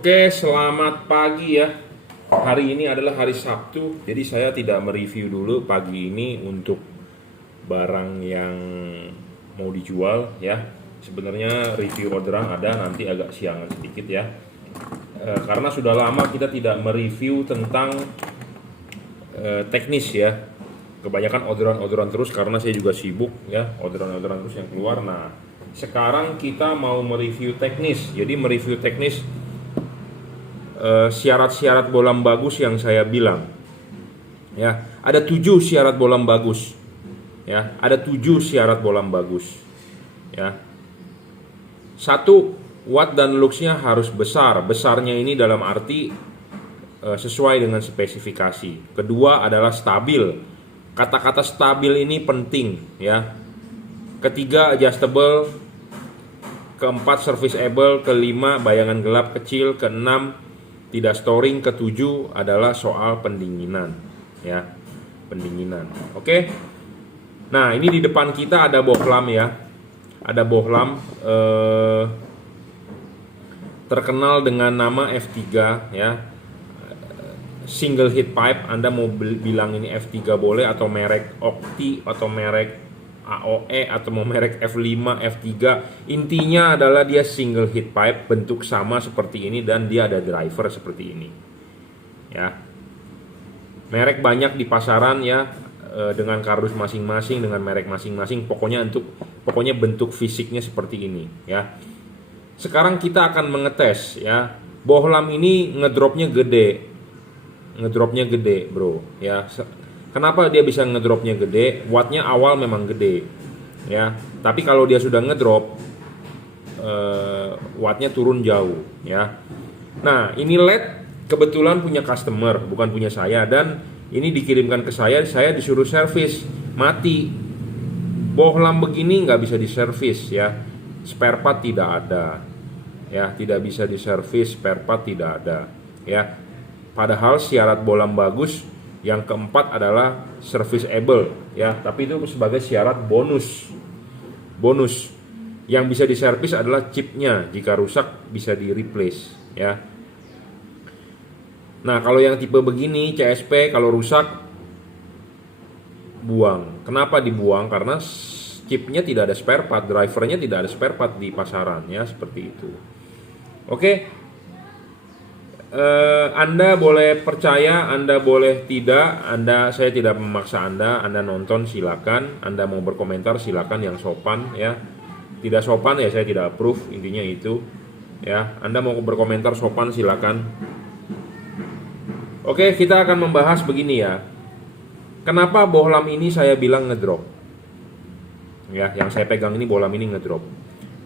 Oke, selamat pagi ya. Hari ini adalah hari Sabtu, jadi saya tidak mereview dulu pagi ini untuk barang yang mau dijual ya. Sebenarnya review orderan ada nanti agak siangan sedikit ya. Karena sudah lama kita tidak mereview tentang teknis ya. Kebanyakan orderan-orderan terus karena saya juga sibuk ya, orderan-orderan terus yang keluar. Nah, sekarang kita mau mereview teknis. Jadi mereview teknis syarat-syarat bolam bagus yang saya bilang ya, ada 7 syarat bolam bagus ya, ada 7 syarat bolam bagus ya. 1, watt dan luxnya harus besarnya ini dalam arti sesuai dengan spesifikasi. Kedua adalah stabil, kata-kata stabil ini penting ya. Ketiga, adjustable. Keempat, serviceable. Kelima, bayangan gelap kecil. Keenam, tidak storing. Ketujuh adalah soal pendinginan ya, pendinginan. Oke. Nah, ini di depan kita ada bohlam ya, ada bohlam terkenal dengan nama F3 ya, single heat pipe. Anda mau bilang ini F3 boleh, atau merek Octi, atau merek AOE, atau mau merek F5, F3. Intinya adalah dia single heat pipe, bentuk sama seperti ini, dan dia ada driver seperti ini ya. Merek banyak di pasaran ya, dengan kardus masing-masing, dengan merek masing-masing. Pokoknya bentuk fisiknya seperti ini ya. Sekarang kita akan mengetes ya. Bohlam ini ngedropnya gede bro ya. Kenapa dia bisa ngedropnya gede? Wattnya awal memang gede ya, tapi kalau dia sudah ngedrop wattnya turun jauh ya. Nah, ini LED kebetulan punya customer, bukan punya saya, dan ini dikirimkan ke saya disuruh servis, mati. Bohlam begini nggak bisa diservis ya, spare part tidak ada ya, tidak bisa diservis, spare part tidak ada ya. Padahal syarat bohlam bagus yang keempat adalah serviceable ya, tapi itu sebagai syarat bonus. Yang bisa diservis adalah chipnya, jika rusak bisa di replace ya. Nah, kalau yang tipe begini CSP, kalau rusak buang. Kenapa dibuang? Karena chipnya tidak ada spare part, drivernya tidak ada spare part di pasaran ya, seperti itu. Oke. Anda boleh percaya, Anda boleh tidak, saya tidak memaksa Anda nonton silakan, Anda mau berkomentar silakan yang sopan ya. Tidak sopan ya saya tidak approve, intinya itu ya. Anda mau berkomentar sopan silakan. Oke, kita akan membahas begini ya. Kenapa bohlam ini saya bilang ngedrop? Ya, yang saya pegang ini bohlam ini ngedrop.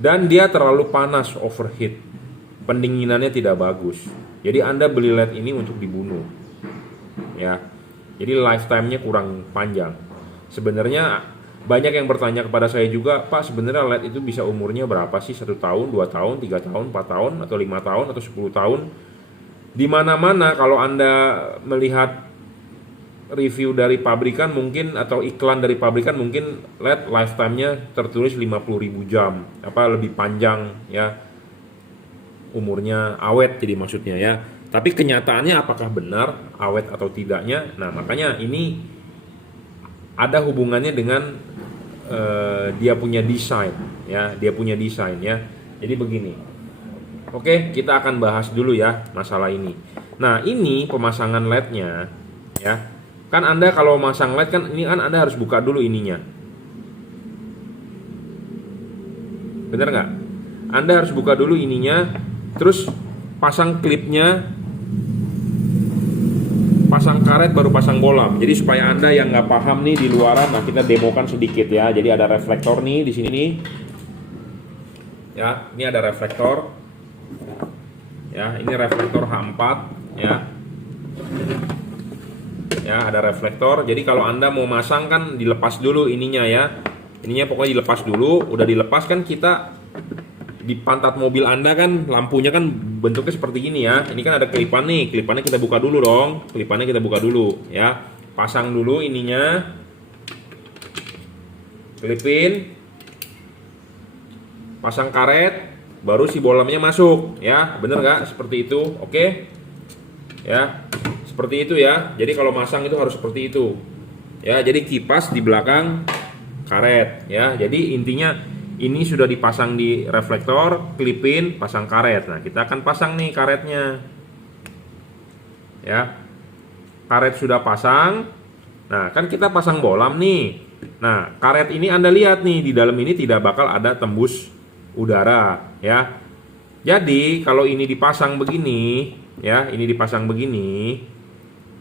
Dan dia terlalu panas, overheat. Pendinginannya tidak bagus. Jadi Anda beli LED ini untuk dibunuh ya. Jadi lifetime-nya kurang panjang. Sebenarnya banyak yang bertanya kepada saya juga, Pak, sebenarnya LED itu bisa umurnya berapa sih? 1 tahun, 2 tahun, 3 tahun, 4 tahun, atau 5 tahun, atau 10 tahun? Di mana-mana kalau Anda melihat review dari pabrikan mungkin, atau iklan dari pabrikan mungkin LED lifetime-nya tertulis 50.000 jam, apa lebih panjang ya, umurnya awet jadi maksudnya ya. Tapi kenyataannya apakah benar awet atau tidaknya? Nah, makanya ini ada hubungannya dengan dia punya desain ya, Jadi begini. Oke, kita akan bahas dulu ya masalah ini. Nah, ini pemasangan LED-nya ya. Kan Anda kalau masang LED kan ini kan Anda harus buka dulu ininya. Bener nggak? Anda harus buka dulu ininya, terus pasang klipnya, pasang karet, baru pasang bohlam. Jadi supaya Anda yang nggak paham nih di luaran, nah kita demokan sedikit ya. Jadi ada reflektor nih di sini nih. Ya, ini ada reflektor. Ya, ini reflektor H4 ya. Ya, ada reflektor. Jadi kalau Anda mau masang kan dilepas dulu ininya ya. Ininya pokoknya dilepas dulu. Udah dilepas kan kita di pantat mobil Anda kan lampunya kan bentuknya seperti gini ya. Ini kan ada kelipan nih, kelipannya kita buka dulu dong. Kelipannya kita buka dulu ya. Pasang dulu ininya. Kelipin. Pasang karet. baru si bolamnya masuk, ya, bener nggak? Seperti itu, oke? Ya, seperti itu ya. Jadi kalau masang itu harus seperti itu, ya. Jadi kipas di belakang karet, ya. Jadi intinya ini sudah dipasang di reflektor, klipin, pasang karet. Nah, kita akan pasang nih karetnya, ya. Karet sudah pasang. Nah, kan kita pasang bolam nih. Nah, karet ini Anda lihat nih, di dalam ini tidak bakal ada tembus udara, ya. Jadi, kalau ini dipasang begini, ya, ini dipasang begini,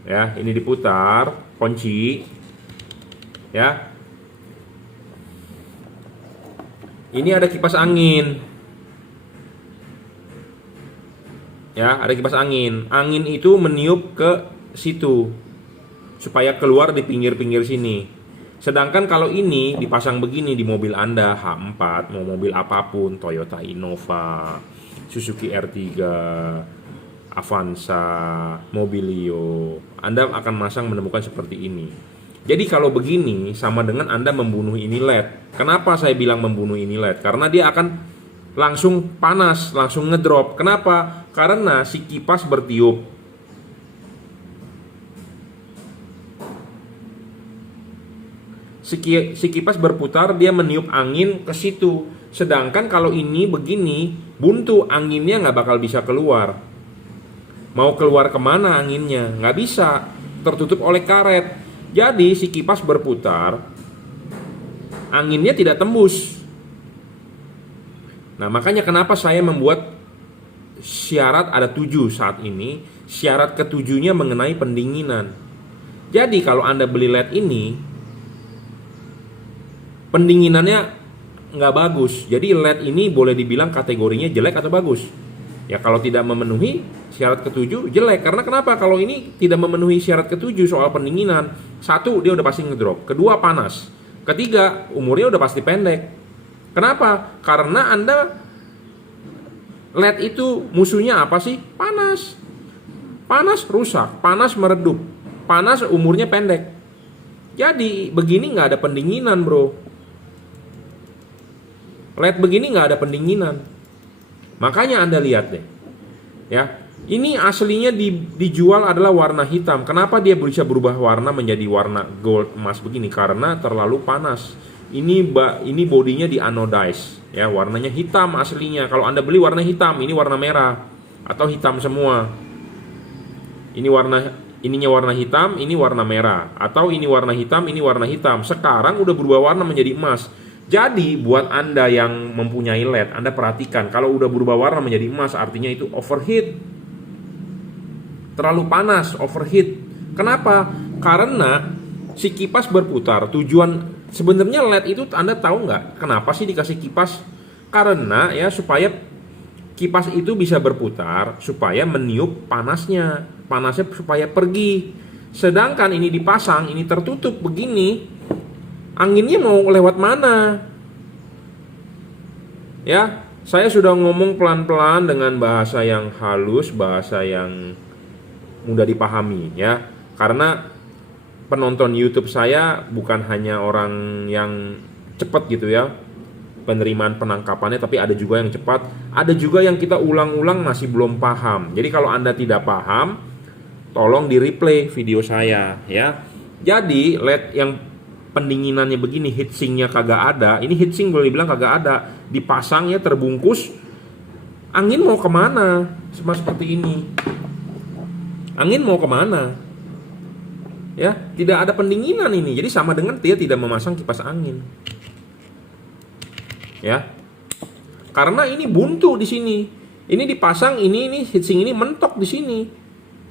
ya, ini diputar, kunci, ya. Ini ada kipas angin. Ya, ada kipas angin. Angin itu meniup ke situ supaya keluar di pinggir-pinggir sini. Sedangkan kalau ini dipasang begini di mobil Anda, H4, mau mobil apapun, Toyota Innova, Suzuki R3, Avanza, Mobilio, Anda akan masang menemukan seperti ini. Jadi kalau begini sama dengan Anda membunuh ini LED. Kenapa saya bilang membunuh ini LED? Karena dia akan langsung panas, langsung ngedrop. Kenapa? Karena si kipas bertiup. Si kipas berputar, dia meniup angin ke situ. Sedangkan kalau ini begini, buntu, anginnya nggak bakal bisa keluar. Mau keluar kemana anginnya? Nggak bisa, tertutup oleh karet. Jadi si kipas berputar, anginnya tidak tembus. Nah, makanya kenapa saya membuat syarat ada 7 saat ini. Syarat ketujuhnya mengenai pendinginan. Jadi kalau Anda beli LED ini, pendinginannya nggak bagus. Jadi LED ini boleh dibilang kategorinya jelek atau bagus. Ya, kalau tidak memenuhi syarat ketujuh jelek. Karena kenapa? Kalau ini tidak memenuhi syarat ketujuh soal pendinginan, satu, dia udah pasti ngedrop. Kedua, panas. Ketiga, umurnya udah pasti pendek. Kenapa? Karena Anda LED itu musuhnya apa sih? Panas. Panas rusak, panas meredup, panas umurnya pendek. Jadi begini nggak ada pendinginan, bro. LED begini nggak ada pendinginan. Makanya Anda lihat deh, ya. Ini aslinya dijual adalah warna hitam. Kenapa dia bisa berubah warna menjadi warna gold emas begini? Karena terlalu panas. Ini bodinya di anodize, ya, warnanya hitam aslinya. Kalau Anda beli warna hitam, ini warna merah atau hitam semua. Ininya warna hitam, ini warna merah, atau ini warna hitam, ini warna hitam. Sekarang udah berubah warna menjadi emas. Jadi buat Anda yang mempunyai LED, Anda perhatikan kalau udah berubah warna menjadi emas, artinya itu overheat. Terlalu panas, overheat. Kenapa? Karena si kipas berputar. Tujuan sebenarnya LED itu Anda tahu nggak? Kenapa sih dikasih kipas? Karena ya supaya kipas itu bisa berputar, supaya meniup panasnya supaya pergi. Sedangkan ini dipasang, ini tertutup begini, anginnya mau lewat mana? Ya, saya sudah ngomong pelan-pelan dengan bahasa yang halus, bahasa yang mudah dipahami, ya. Karena penonton YouTube saya bukan hanya orang yang cepat gitu ya, penerimaan penangkapannya, tapi ada juga yang cepat, ada juga yang kita ulang-ulang masih belum paham. Jadi kalau Anda tidak paham, tolong di replay video saya, ya. Jadi LED yang pendinginannya begini, heatsinknya kagak ada. Ini heatsink boleh dibilang kagak ada. Dipasangnya terbungkus. Angin mau kemana? Seperti ini. Angin mau kemana? Ya, tidak ada pendinginan ini. Jadi sama dengan dia tidak memasang kipas angin. Ya. Karena ini buntu di sini. Ini dipasang, ini heatsink ini mentok di sini.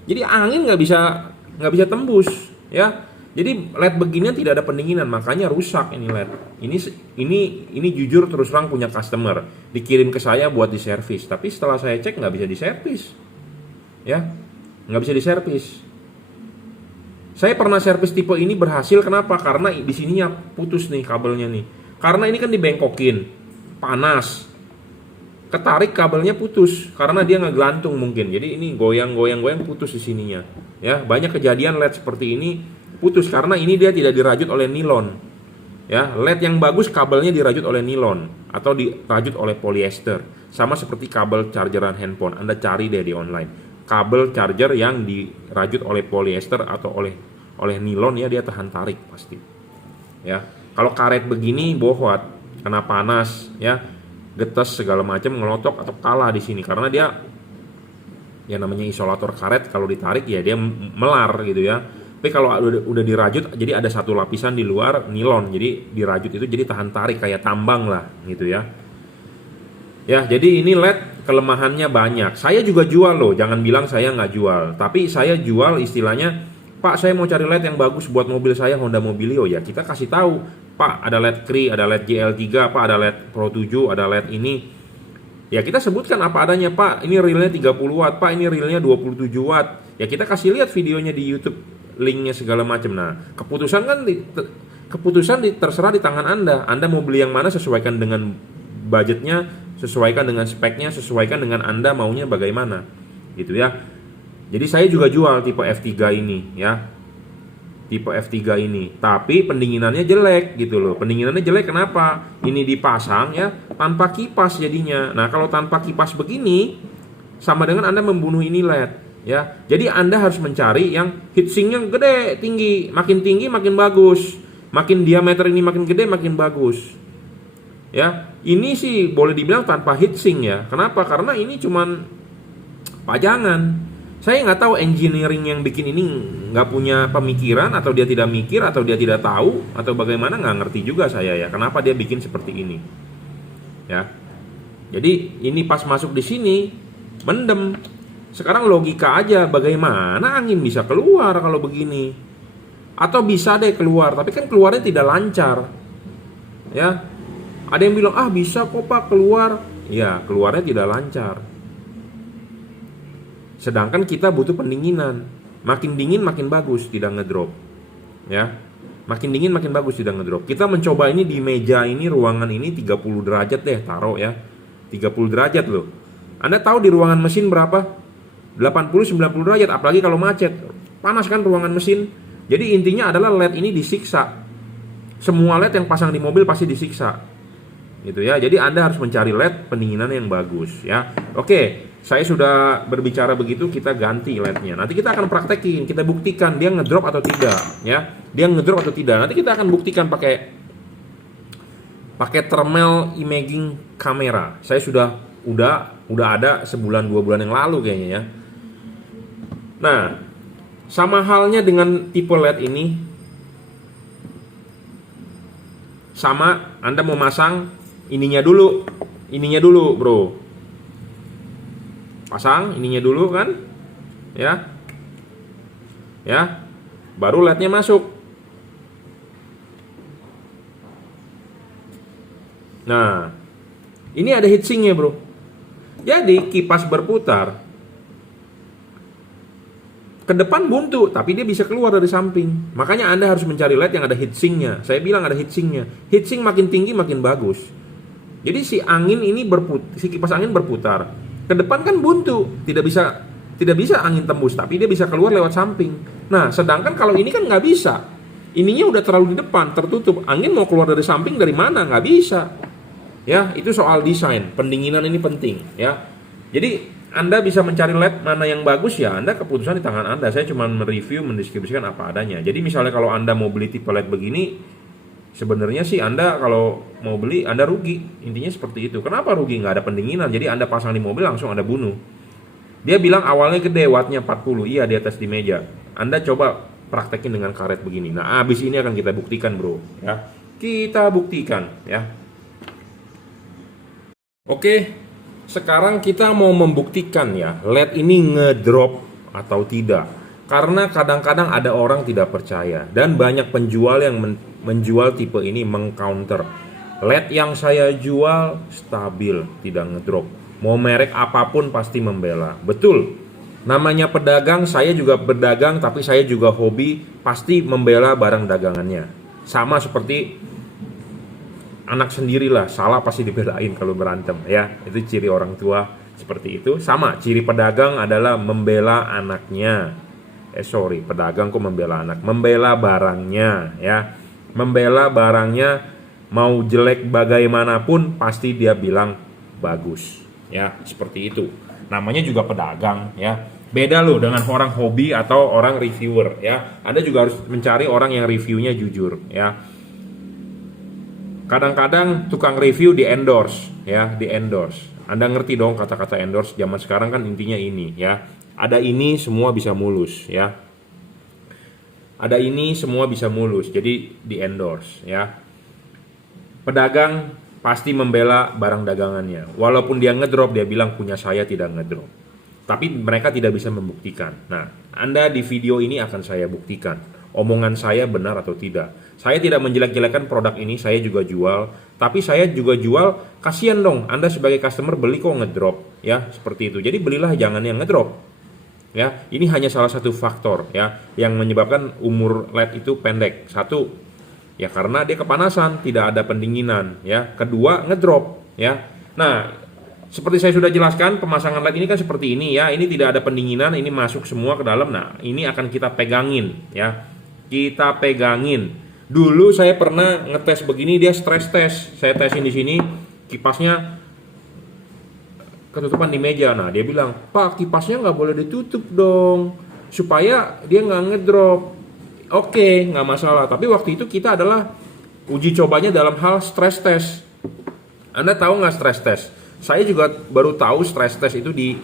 Jadi angin nggak bisa tembus, ya. Jadi LED beginian tidak ada pendinginan, makanya rusak ini LED. Ini jujur terus terang punya customer, dikirim ke saya buat diservis, tapi setelah saya cek nggak bisa diservis, ya, nggak bisa diservis. Saya pernah servis tipe ini berhasil, kenapa? Karena di sininya putus nih kabelnya nih. Karena ini kan dibengkokin, panas, ketarik kabelnya putus karena dia ngegelantung mungkin. Jadi ini goyang putus di sininya. Ya, banyak kejadian LED seperti ini putus karena ini dia tidak dirajut oleh nilon. Ya, LED yang bagus kabelnya dirajut oleh nilon atau dirajut oleh polyester. Sama seperti kabel chargeran handphone, Anda cari deh di online. Kabel charger yang dirajut oleh polyester atau oleh nilon ya, dia tahan tarik pasti. Ya, kalau karet begini bohwat, kena panas ya, getes segala macam, ngelotok atau kalah di sini karena dia ya namanya isolator karet, kalau ditarik ya dia melar gitu ya. Tapi kalau udah dirajut, jadi ada satu lapisan di luar nilon, jadi dirajut itu jadi tahan tarik kayak tambang lah gitu ya. Ya, jadi ini LED kelemahannya banyak. Saya juga jual loh, jangan bilang saya nggak jual. Tapi saya jual istilahnya, Pak saya mau cari LED yang bagus buat mobil saya Honda Mobilio. Ya kita kasih tahu, Pak ada LED Cree, ada LED GL3, Pak ada LED Pro 7, ada LED ini. Ya kita sebutkan apa adanya, Pak ini realnya 30 watt, Pak ini realnya 27 watt. Ya kita kasih lihat videonya di YouTube, linknya segala macam. Nah keputusan kan terserah di tangan Anda. Anda mau beli yang mana, sesuaikan dengan budgetnya, sesuaikan dengan speknya, sesuaikan dengan Anda maunya bagaimana gitu ya. Jadi saya juga jual tipe F3 ini ya, tipe F3 ini, tapi pendinginannya jelek gitu loh. Pendinginannya jelek kenapa? Ini dipasang ya tanpa kipas jadinya. Nah kalau tanpa kipas begini sama dengan Anda membunuh ini LED ya. Jadi Anda harus mencari yang heatsinknya gede, tinggi makin bagus, makin diameter ini makin gede makin bagus ya. Ini sih boleh dibilang tanpa heatsink ya. Kenapa? Karena ini cuman pajangan. Saya nggak tahu engineering yang bikin ini nggak punya pemikiran, atau dia tidak mikir, atau dia tidak tahu, atau bagaimana, nggak ngerti juga saya ya. Kenapa dia bikin seperti ini? Ya. Jadi ini pas masuk di sini mendem. Sekarang logika aja, bagaimana angin bisa keluar kalau begini? Atau bisa deh keluar, tapi kan keluarnya tidak lancar. Ya. Ada yang bilang, bisa kok Pak keluar. Ya, keluarnya tidak lancar. Sedangkan kita butuh pendinginan. Makin dingin makin bagus, tidak ngedrop. Ya. Makin dingin makin bagus, tidak ngedrop. Kita mencoba ini di meja ini, ruangan ini 30 derajat deh, taruh ya. 30 derajat loh. Anda tahu di ruangan mesin berapa? 80-90 derajat, apalagi kalau macet. Panas kan ruangan mesin. Jadi intinya adalah LED ini disiksa. Semua LED yang pasang di mobil pasti disiksa. Gitu ya. Jadi Anda harus mencari LED pendinginan yang bagus ya. Oke, saya sudah berbicara begitu, kita ganti LED-nya. Nanti kita akan praktekin, kita buktikan dia ngedrop atau tidak ya. Dia ngedrop atau tidak. Nanti kita akan buktikan pakai thermal imaging kamera. Saya udah ada sebulan 2 bulan yang lalu kayaknya ya. Nah, sama halnya dengan tipe LED ini. Sama, Anda mau masang ininya dulu bro, pasang ininya dulu kan ya, baru LED-nya masuk. Nah ini ada heatsinknya bro, jadi kipas berputar ke depan buntu, tapi dia bisa keluar dari samping. Makanya Anda harus mencari LED yang ada heatsinknya. Saya bilang ada heatsinknya. Heatsink makin tinggi makin bagus. Jadi si kipas angin berputar. Ke depan kan buntu, tidak bisa angin tembus, tapi dia bisa keluar lewat samping. Nah, sedangkan kalau ini kan nggak bisa. Ininya udah terlalu di depan, tertutup. Angin mau keluar dari samping dari mana? Nggak bisa. Ya, itu soal desain. Pendinginan ini penting. Ya, jadi Anda bisa mencari LED mana yang bagus ya. Anda keputusan di tangan Anda. Saya cuma mereview, mendistribusikan apa adanya. Jadi misalnya kalau Anda mau beli tipe LED begini, sebenarnya sih Anda kalau mau beli Anda rugi. Intinya seperti itu. Kenapa rugi? Nggak ada pendinginan. Jadi Anda pasang di mobil langsung Anda bunuh. Dia bilang awalnya gede, wattnya 40. Iya, di atas di meja. Anda coba praktekin dengan karet begini. Nah, abis ini akan kita buktikan bro ya. Kita buktikan ya. Oke, sekarang kita mau membuktikan ya LED ini ngedrop atau tidak. Karena kadang-kadang ada orang tidak percaya, dan banyak penjual yang menjual tipe ini mengcounter. LED yang saya jual stabil, tidak ngedrop. Mau merek apapun pasti membela. Betul, namanya pedagang, saya juga berdagang, tapi saya juga hobi, pasti membela barang dagangannya. Sama seperti anak sendirilah, salah pasti dibelain kalau berantem ya. Itu ciri orang tua seperti itu. Sama, ciri pedagang adalah membela anaknya. Pedagang kok membela anak, membela barangnya ya. Membela barangnya, mau jelek bagaimanapun pasti dia bilang bagus ya, seperti itu. Namanya juga pedagang, ya. Beda loh dengan orang hobi atau orang reviewer, ya. Anda juga harus mencari orang yang reviewnya jujur, ya. Kadang-kadang tukang review di endorse, ya, di endorse. Anda ngerti dong kata-kata endorse zaman sekarang kan intinya ini, ya. Ada ini semua bisa mulus, ya. Ada ini semua bisa mulus, jadi di endorse, ya. Pedagang pasti membela barang dagangannya. Walaupun dia ngedrop, dia bilang punya saya tidak ngedrop. Tapi mereka tidak bisa membuktikan. Nah, Anda di video ini akan saya buktikan omongan saya benar atau tidak. Saya tidak menjelek-jelekan produk ini, saya juga jual. Tapi saya juga jual, kasihan dong. Anda sebagai customer beli kok ngedrop, ya, seperti itu. Jadi belilah jangan yang ngedrop. Ya, ini hanya salah satu faktor ya yang menyebabkan umur LED itu pendek. Satu, ya karena dia kepanasan, tidak ada pendinginan, ya. Kedua, ngedrop, ya. Nah, seperti saya sudah jelaskan, pemasangan LED ini kan seperti ini ya. Ini tidak ada pendinginan, ini masuk semua ke dalam. Nah, ini akan kita pegangin ya. Kita pegangin. Dulu saya pernah ngetes begini, dia stress test. Saya tesin di sini, kipasnya ketutupan di meja. Nah, dia bilang, "Pak, kipasnya nggak boleh ditutup dong, supaya dia nggak ngedrop." Oke, nggak masalah. Tapi waktu itu kita adalah uji cobanya dalam hal stress test. Anda tahu nggak stress test? Saya juga baru tahu stress test itu di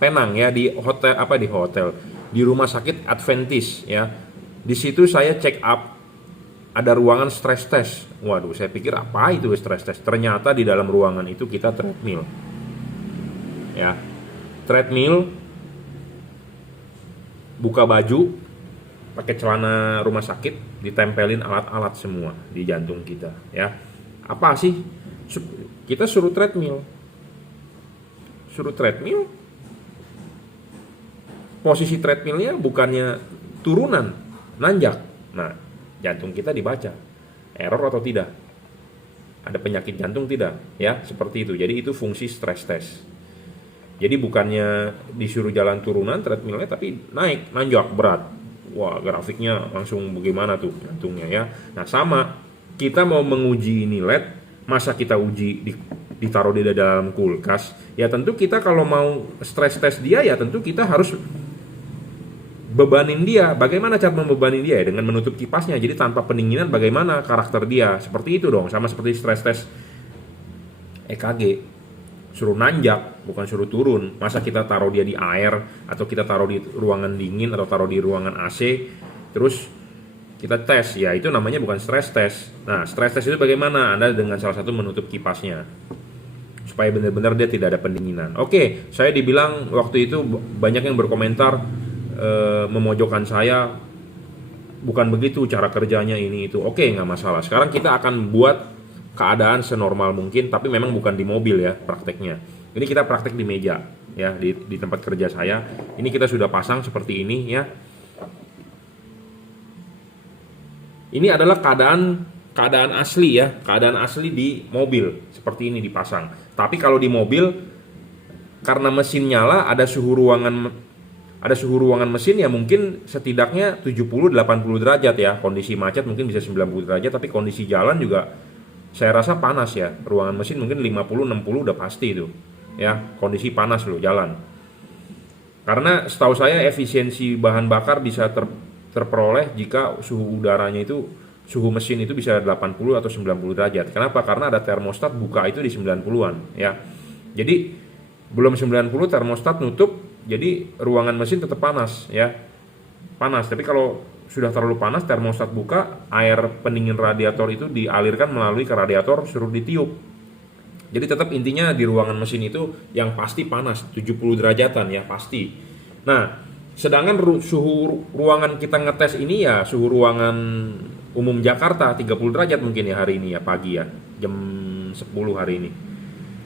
Penang ya, di hotel, di rumah sakit Adventist ya. Di situ saya check up, ada ruangan stress test. Waduh, saya pikir apa itu stress test? Ternyata di dalam ruangan itu kita treadmill. Ya. Treadmill, buka baju, pakai celana rumah sakit, ditempelin alat-alat semua di jantung kita ya. Apa sih? Kita suruh treadmill, posisi treadmillnya bukannya turunan, nanjak. Nah, jantung kita dibaca, error atau tidak, ada penyakit jantung tidak, ya seperti itu. Jadi itu fungsi stress test. Jadi bukannya disuruh jalan turunan treadmillnya, tapi naik, nanjak, berat. Wah, grafiknya langsung bagaimana tuh jantungnya ya. Nah sama, kita mau menguji ini LED, masa kita uji ditaruh di dalam kulkas? Ya tentu kita kalau mau stress test dia, ya tentu kita harus bebanin dia. Bagaimana cara membebanin dia? Dengan menutup kipasnya. Jadi tanpa pendinginan bagaimana karakter dia? Seperti itu dong. Sama seperti stress test EKG. Suruh nanjak, bukan suruh turun. Masa kita taruh dia di air, atau kita taruh di ruangan dingin, atau taruh di ruangan AC, terus kita tes. Ya itu namanya bukan stress test. Nah, stress test itu bagaimana? Anda dengan salah satu menutup kipasnya, supaya benar-benar dia tidak ada pendinginan. Oke, saya dibilang waktu itu banyak yang berkomentar memojokkan saya, bukan begitu cara kerjanya ini itu. Oke, nggak masalah. Sekarang kita akan buat keadaan senormal mungkin, tapi memang bukan di mobil ya prakteknya. Ini kita praktek di meja ya, di tempat kerja saya. Ini kita sudah pasang seperti ini ya. Ini adalah keadaan asli ya, keadaan asli di mobil seperti ini dipasang. Tapi kalau di mobil, karena mesin nyala, ada suhu ruangan mesin ya mungkin setidaknya 70-80 derajat ya. Kondisi macet mungkin bisa 90 derajat, tapi kondisi jalan juga saya rasa panas ya. Ruangan mesin mungkin 50-60 udah pasti itu ya, kondisi panas loh jalan. Karena setahu saya efisiensi bahan bakar bisa terperoleh jika suhu udaranya itu, suhu mesin itu bisa 80 atau 90 derajat. Kenapa? Karena ada termostat buka itu di 90-an ya. Jadi belum 90 termostat nutup, jadi ruangan mesin tetap panas ya. Panas, tapi kalau sudah terlalu panas termostat buka, air pendingin radiator itu dialirkan melalui ke radiator, suruh ditiup. Jadi tetap intinya di ruangan mesin itu yang pasti panas 70 derajatan ya pasti. Nah, sedangkan suhu ruangan kita ngetes ini ya suhu ruangan umum Jakarta 30 derajat mungkin ya hari ini ya, pagi ya, jam 10 hari ini.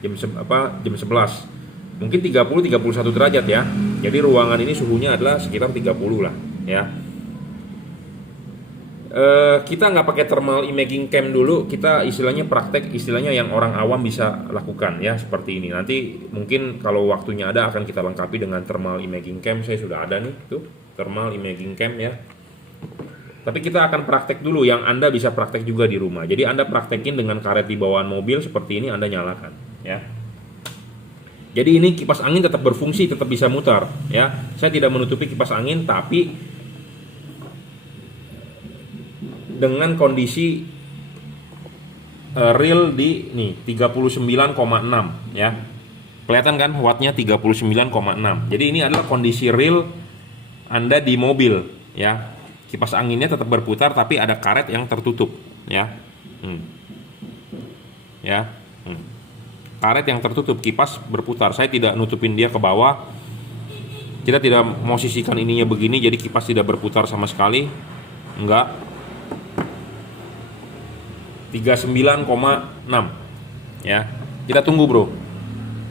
Jam 11. Mungkin 30-31 derajat ya. Jadi ruangan ini suhunya adalah sekitar 30 lah ya. Kita nggak pakai thermal imaging cam dulu, kita istilahnya praktek, istilahnya yang orang awam bisa lakukan ya seperti ini. Nanti mungkin kalau waktunya ada akan kita lengkapi dengan thermal imaging cam. Saya sudah ada nih tuh thermal imaging cam ya. Tapi kita akan praktek dulu yang Anda bisa praktek juga di rumah. Jadi Anda praktekin dengan karet di bawaan mobil seperti ini, Anda nyalakan ya. Jadi ini kipas angin tetap berfungsi, tetap bisa mutar ya. Saya tidak menutupi kipas angin, tapi dengan kondisi real di nih 39,6 ya. Kelihatan kan wattnya 39,6. Jadi ini adalah kondisi real Anda di mobil ya. Kipas anginnya tetap berputar tapi ada karet yang tertutup ya. Ya. Karet yang tertutup, kipas berputar. Saya tidak nutupin dia ke bawah. Kita tidak posisikan ininya begini jadi kipas tidak berputar sama sekali. Enggak. 39,6 ya. Kita tunggu bro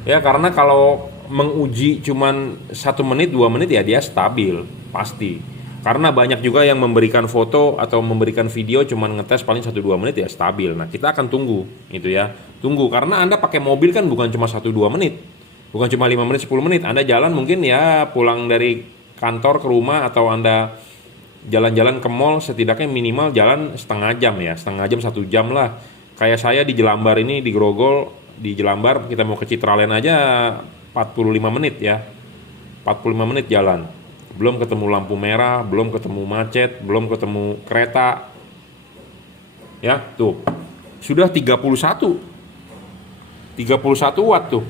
ya, karena kalau menguji cuman 1 menit 2 menit ya dia stabil pasti, karena banyak juga yang memberikan foto atau memberikan video cuman ngetes paling 1-2 menit ya stabil. Nah kita akan tunggu itu ya, tunggu, karena Anda pakai mobil kan bukan cuma 1-2 menit, bukan cuma 5 menit 10 menit. Anda jalan mungkin ya pulang dari kantor ke rumah, atau Anda jalan-jalan ke mall setidaknya minimal jalan setengah jam ya, setengah jam 1 jam lah. Kayak saya di Jelambar ini, di Grogol, di Jelambar kita mau ke Citraland aja 45 menit ya, 45 menit jalan, belum ketemu lampu merah, belum ketemu macet, belum ketemu kereta ya. Tuh sudah 31 watt tuh.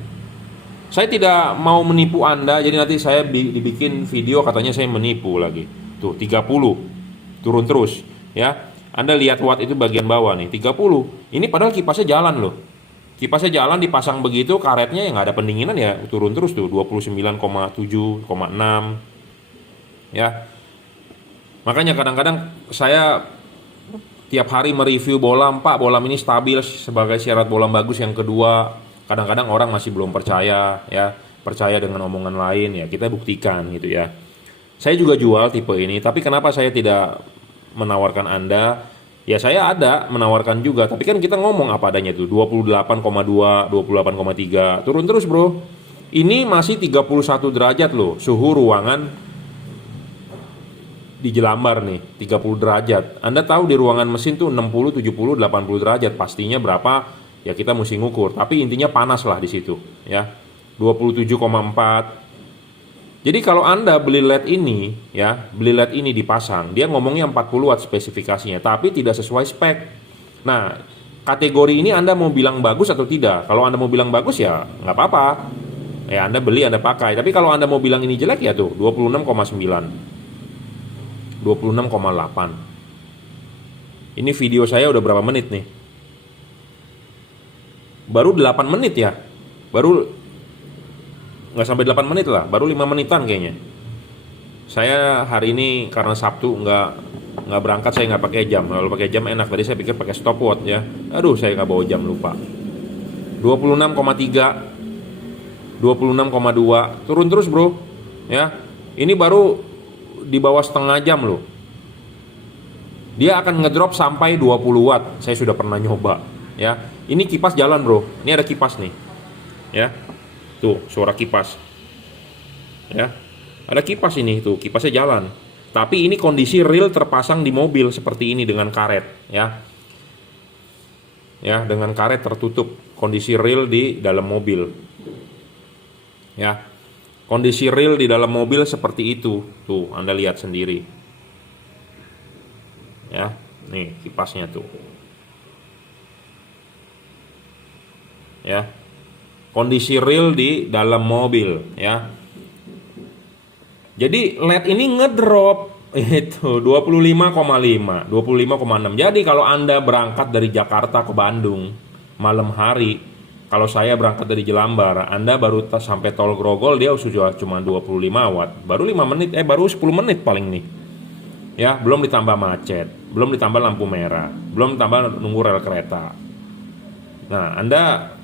Saya tidak mau menipu Anda, jadi nanti saya dibikin video katanya saya menipu lagi. Tuh 30 turun terus ya. Anda lihat watt itu bagian bawah nih 30. Ini padahal kipasnya jalan loh. Kipasnya jalan dipasang begitu, karetnya yang nggak ada pendinginan ya turun terus tuh 29,7,6 ya. Makanya kadang-kadang saya tiap hari mereview bolam, Pak bolam ini stabil sebagai syarat bolam bagus. Yang kedua, kadang-kadang orang masih belum percaya ya, percaya dengan omongan lain ya, kita buktikan gitu ya. Saya juga jual tipe ini, tapi kenapa saya tidak menawarkan Anda? Ya saya ada menawarkan juga, tapi kan kita ngomong apa adanya tuh 28,2, 28,3 turun terus bro. Ini masih 31 derajat loh suhu ruangan di Jelambar nih, 30 derajat. Anda tahu di ruangan mesin tuh 60, 70, 80 derajat, pastinya berapa ya kita mesti ngukur, tapi intinya panas lah di situ ya. 27,4. Jadi kalau Anda beli LED ini ya, beli LED ini dipasang, dia ngomongnya 40 watt spesifikasinya, tapi tidak sesuai spek. Nah, kategori ini Anda mau bilang bagus atau tidak? Kalau Anda mau bilang bagus ya nggak apa-apa. Ya Anda beli, Anda pakai. Tapi kalau Anda mau bilang ini jelek ya tuh 26,9. 26,8. Ini video saya udah berapa menit nih? Baru 8 menit ya. Baru nggak sampai 8 menit lah, baru 5 menitan kayaknya. Saya hari ini karena Sabtu nggak berangkat, saya nggak pakai jam. Kalau pakai jam enak, tadi saya pikir pakai stopwatch ya. Aduh, saya nggak bawa jam, lupa. 26,3, 26,2 turun terus bro ya. Ini baru di bawah setengah jam loh. Dia akan ngedrop sampai 20 watt. Saya sudah pernah nyoba ya. Ini kipas jalan bro, ini ada kipas nih ya. Tuh suara kipas ya, ada kipas ini tuh, kipasnya jalan. Tapi ini kondisi real terpasang di mobil seperti ini dengan karet ya, ya dengan karet tertutup, kondisi real di dalam mobil ya. Kondisi real di dalam mobil seperti itu tuh, Anda lihat sendiri ya. Nih kipasnya tuh ya, kondisi real di dalam mobil ya. Jadi LED ini ngedrop itu 25,5, 25,6. Jadi kalau Anda berangkat dari Jakarta ke Bandung malam hari, kalau saya berangkat dari Jelambar, Anda baru sampai tol Grogol dia sudah cuma 25 watt. Baru 5 menit, baru 10 menit paling nih. Ya, belum ditambah macet, belum ditambah lampu merah, belum ditambah nunggu rel kereta. Nah, Anda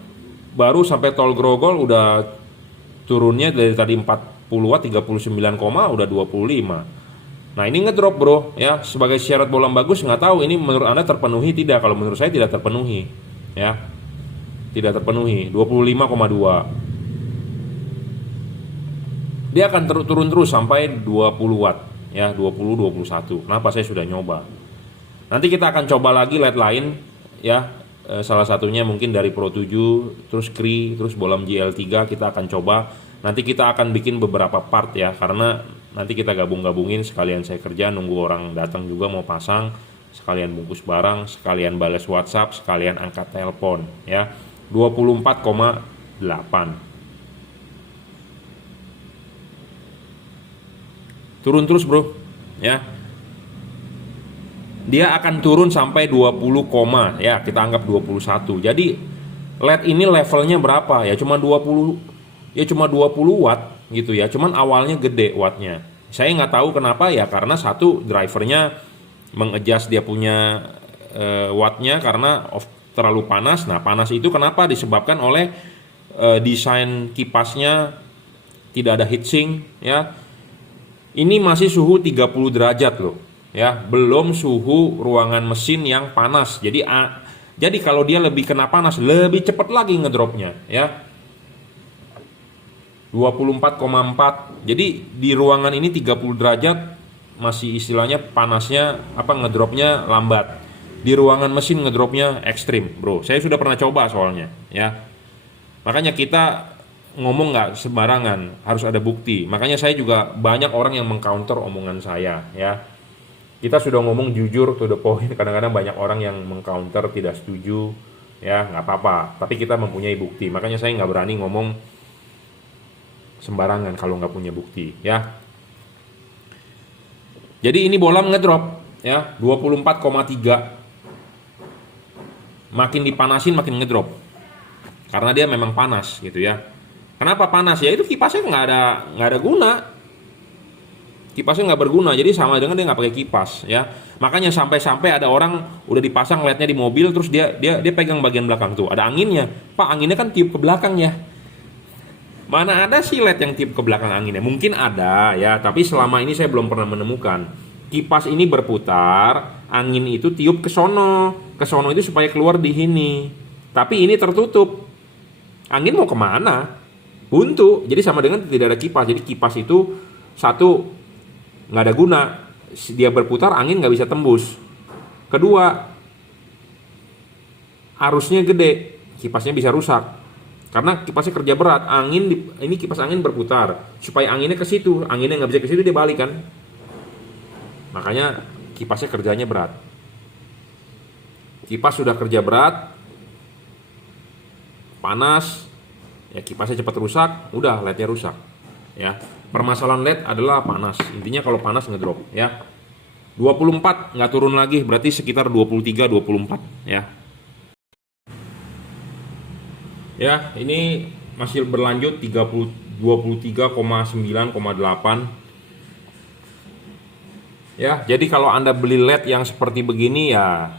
baru sampai tol Grogol udah turunnya dari tadi 40 watt 39, udah 25. Nah ini ngedrop bro ya. Sebagai syarat bolam bagus, nggak tahu ini menurut Anda terpenuhi tidak. Kalau menurut saya tidak terpenuhi ya, tidak terpenuhi. 25,2 dia akan turun terus sampai 20 watt ya, 20, 21. Kenapa? Saya sudah nyoba. Nanti kita akan coba lagi LED lain ya. salah satunya mungkin dari Pro 7, terus Cree, terus bolam GL3 kita akan coba. Nanti kita akan bikin beberapa part ya, karena nanti kita gabung-gabungin, sekalian saya kerja nunggu orang datang juga mau pasang, sekalian bungkus barang, sekalian balas WhatsApp, sekalian angkat telepon ya. 24,8. Turun terus bro ya. Dia akan turun sampai 20, ya kita anggap 21. Jadi LED ini levelnya berapa ya? Cuma 20 watt gitu ya. Cuman awalnya gede wattnya. Saya nggak tahu kenapa ya, karena satu drivernya mengadjust dia punya wattnya karena terlalu panas. Nah, panas itu kenapa? Disebabkan oleh desain kipasnya tidak ada heatsink ya. Ini masih suhu 30 derajat loh ya, belum suhu ruangan mesin yang panas. Jadi kalau dia lebih kena panas, lebih cepat lagi ngedropnya ya. 24,4. Jadi di ruangan ini 30 derajat masih istilahnya panasnya ngedropnya lambat. Di ruangan mesin ngedropnya ekstrim, bro. Saya sudah pernah coba soalnya ya. Makanya kita ngomong nggak sembarangan, harus ada bukti. Makanya saya juga banyak orang yang mengcounter omongan saya ya. Kita sudah ngomong jujur to the point, kadang-kadang banyak orang yang mengcounter tidak setuju ya, nggak apa-apa, tapi kita mempunyai bukti. Makanya saya nggak berani ngomong sembarangan kalau nggak punya bukti ya. Jadi ini bola ngedrop ya, 24,3. Makin dipanasin makin ngedrop, karena dia memang panas gitu ya. Kenapa panas ya? Itu kipasnya nggak ada guna. Kipasnya nggak berguna, jadi sama dengan dia nggak pakai kipas ya. Makanya sampai-sampai ada orang udah dipasang LED-nya di mobil, terus dia pegang bagian belakang tuh ada anginnya. Pak, anginnya kan tiup ke belakang ya. Mana ada sih LED yang tiup ke belakang anginnya? Mungkin ada ya, tapi selama ini saya belum pernah menemukan. Kipas ini berputar, angin itu tiup ke sono. Ke sono itu supaya keluar di sini. Tapi ini tertutup. Angin mau kemana? Buntu. Jadi sama dengan tidak ada kipas. Jadi kipas itu satu, nggak ada guna. Dia berputar, angin nggak bisa tembus. Kedua, arusnya gede, kipasnya bisa rusak. Karena kipasnya kerja berat, ini kipas angin berputar. Supaya anginnya ke situ, anginnya nggak bisa ke situ, dia balik kan. Makanya kipasnya kerjanya berat. Kipas sudah kerja berat, panas, ya kipasnya cepat rusak, udah LED-nya rusak. Ya, permasalahan LED adalah panas. Intinya kalau panas ngedrop ya. 24 nggak turun lagi, berarti sekitar 23-24 ya. Ya, ini masih berlanjut 23,9,8. Ya, jadi kalau Anda beli LED yang seperti begini ya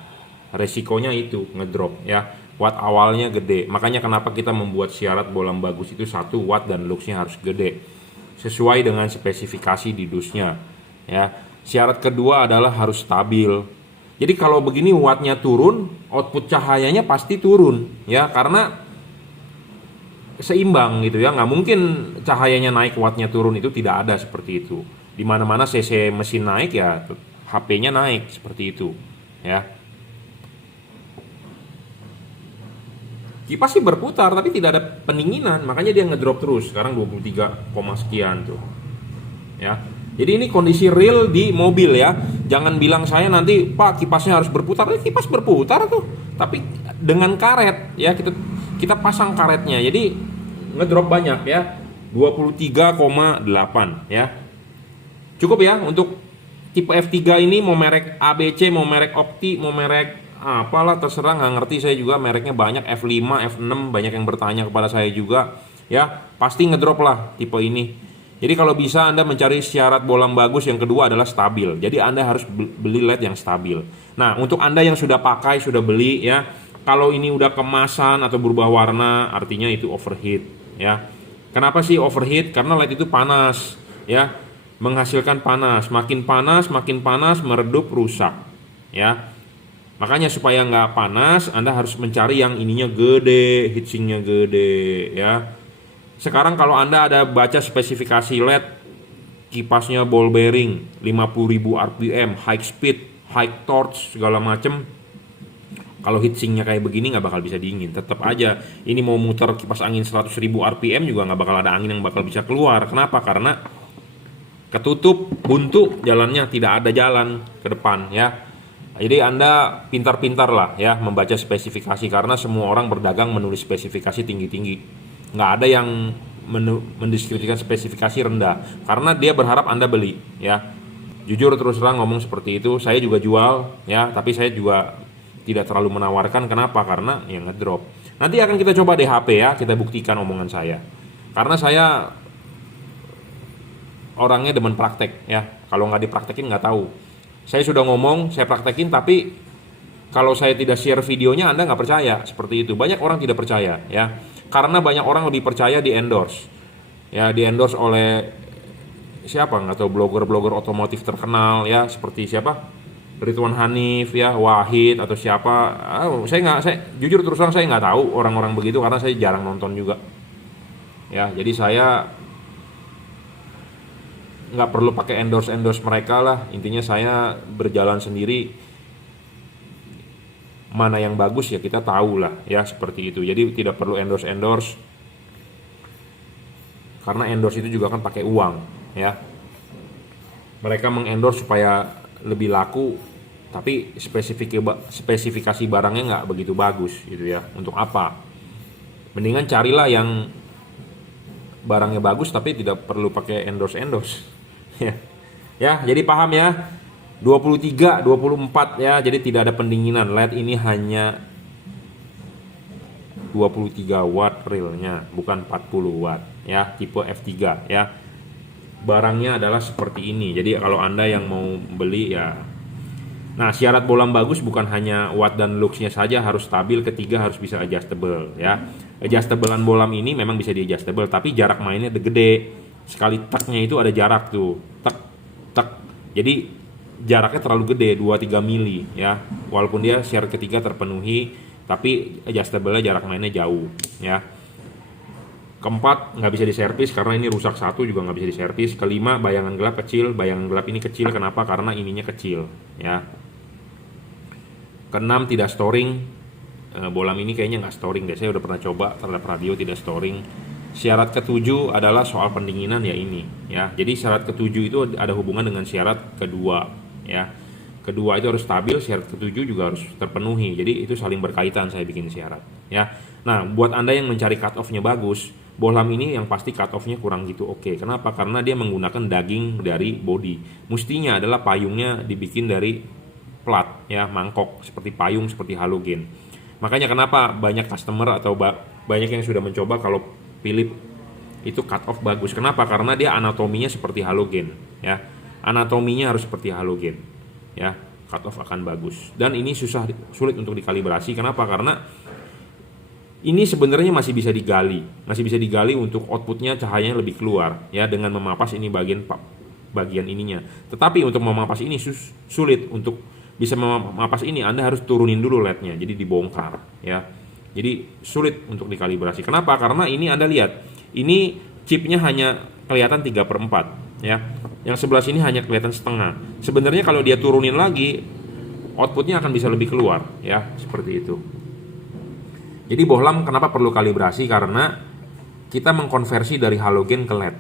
resikonya itu ngedrop ya. Watt awalnya gede. Makanya kenapa kita membuat syarat bolam bagus itu 1 watt dan luxnya harus gede. Sesuai dengan spesifikasi di dusnya ya. Syarat kedua adalah harus stabil. Jadi kalau begini wattnya turun, output cahayanya pasti turun ya, karena seimbang gitu ya. Nggak mungkin cahayanya naik wattnya turun, itu tidak ada seperti itu. Di mana-mana cc mesin naik ya HP-nya naik seperti itu ya. Kipas sih berputar tapi tidak ada pendinginan, makanya dia ngedrop terus. Sekarang 23, sekian tuh ya. Jadi ini kondisi real di mobil ya. Jangan bilang saya nanti, Pak, kipasnya harus berputar. Kipas berputar tuh, tapi dengan karet ya. Kita pasang karetnya, jadi ngedrop banyak ya. 23,8 ya. Cukup ya untuk tipe F3 ini. Mau merek ABC, mau merek Opti, mau merek apalah terserah, nggak ngerti saya juga. Mereknya banyak, F5, F6, banyak yang bertanya kepada saya juga ya. Pasti ngedrop lah tipe ini. Jadi kalau bisa Anda mencari syarat bolam bagus, yang kedua adalah stabil. Jadi Anda harus beli LED yang stabil. Nah, untuk Anda yang sudah pakai, sudah beli ya, kalau ini udah kemasan atau berubah warna, artinya itu overheat ya. Kenapa sih overheat? Karena LED itu panas ya, menghasilkan panas. Makin panas meredup, rusak ya. Makanya supaya nggak panas, Anda harus mencari yang ininya gede, heatsinknya gede ya. Sekarang kalau Anda ada baca spesifikasi LED, kipasnya ball bearing 50.000 rpm, high speed, high torque segala macem. Kalau heatsinknya kayak begini nggak bakal bisa dingin. Tetap aja ini mau muter kipas angin 100.000 RPM juga nggak bakal ada angin yang bakal bisa keluar. Kenapa? Karena ketutup, buntu jalannya, tidak ada jalan ke depan ya. Jadi Anda pintar-pintar lah ya membaca spesifikasi, karena semua orang berdagang menulis spesifikasi tinggi-tinggi. Nggak ada yang mendeskripsikan spesifikasi rendah, karena dia berharap Anda beli ya. Jujur terus terang ngomong seperti itu, saya juga jual ya, tapi saya juga tidak terlalu menawarkan. Kenapa? Karena yang ngedrop. Nanti akan kita coba DHP ya, kita buktikan omongan saya. Karena saya orangnya demen praktek ya, kalau nggak dipraktekin nggak tahu. Saya sudah ngomong, saya praktekin, tapi kalau saya tidak share videonya Anda nggak percaya, seperti itu. Banyak orang tidak percaya ya, karena banyak orang lebih percaya di endorse ya, di endorse oleh siapa nggak tahu, blogger-blogger otomotif terkenal ya, seperti siapa, Ridwan Hanif ya, Wahid atau siapa. Saya jujur terus terang saya nggak tahu orang-orang begitu, karena saya jarang nonton juga ya. Jadi saya nggak perlu pakai endorse mereka lah. Intinya saya berjalan sendiri, mana yang bagus ya kita tahu lah ya, seperti itu. Jadi tidak perlu endorse karena endorse itu juga kan pakai uang ya. Mereka mengendorse supaya lebih laku, tapi spesifikasi barangnya nggak begitu bagus gitu ya. Untuk apa? Mendingan carilah yang barangnya bagus tapi tidak perlu pakai endorse ya, jadi paham ya. 23, 24 ya, jadi tidak ada pendinginan. LED ini hanya 23 watt realnya, bukan 40 watt ya, tipe F3 ya. Barangnya adalah seperti ini. Jadi kalau Anda yang mau beli ya. Nah, syarat bohlam bagus bukan hanya watt dan looksnya saja harus stabil, ketiga harus bisa adjustable ya. Adjustablean bohlam ini memang bisa di adjustable, tapi jarak mainnya gede. Sekali teknya itu ada jarak tuh, tek. Jadi jaraknya terlalu gede, 2-3 mili ya. Walaupun dia syarat ketiga terpenuhi, tapi adjustable-nya jarak mainnya jauh ya. Keempat, nggak bisa diservis karena ini rusak. Satu juga nggak bisa diservis. Kelima, bayangan gelap kecil. Bayangan gelap ini kecil, kenapa? Karena ininya kecil ya. Keenam, tidak storing. Bohlam ini kayaknya nggak storing deh, saya udah pernah coba terhadap radio tidak storing. Syarat ketujuh adalah soal pendinginan ya ini ya. Jadi syarat ketujuh itu ada hubungan dengan syarat kedua ya. Kedua itu harus stabil, syarat ketujuh juga harus terpenuhi. Jadi itu saling berkaitan saya bikin syarat ya. Nah, buat Anda yang mencari cut off-nya bagus, bohlam ini yang pasti cut off-nya kurang gitu oke. Kenapa? Karena dia menggunakan daging dari body. Mestinya adalah payungnya dibikin dari plat ya, mangkok seperti payung, seperti halogen. Makanya kenapa banyak customer atau banyak yang sudah mencoba kalau Philip itu cut off bagus. Kenapa? Karena dia anatominya seperti halogen ya. Anatominya harus seperti halogen ya. Cut off akan bagus. Dan ini sulit untuk dikalibrasi. Kenapa? Karena ini sebenarnya masih bisa digali untuk outputnya cahayanya lebih keluar ya, dengan memapas ini bagian ininya. Tetapi untuk memapas ini sulit. Untuk bisa memapas ini Anda harus turunin dulu LED-nya, jadi dibongkar ya. Jadi sulit untuk dikalibrasi. Kenapa? Karena ini Anda lihat, ini chipnya hanya kelihatan 3/4 ya. Yang sebelah sini hanya kelihatan setengah. Sebenarnya kalau dia turunin lagi, outputnya akan bisa lebih keluar ya, seperti itu. Jadi bohlam kenapa perlu kalibrasi? Karena kita mengkonversi dari halogen ke LED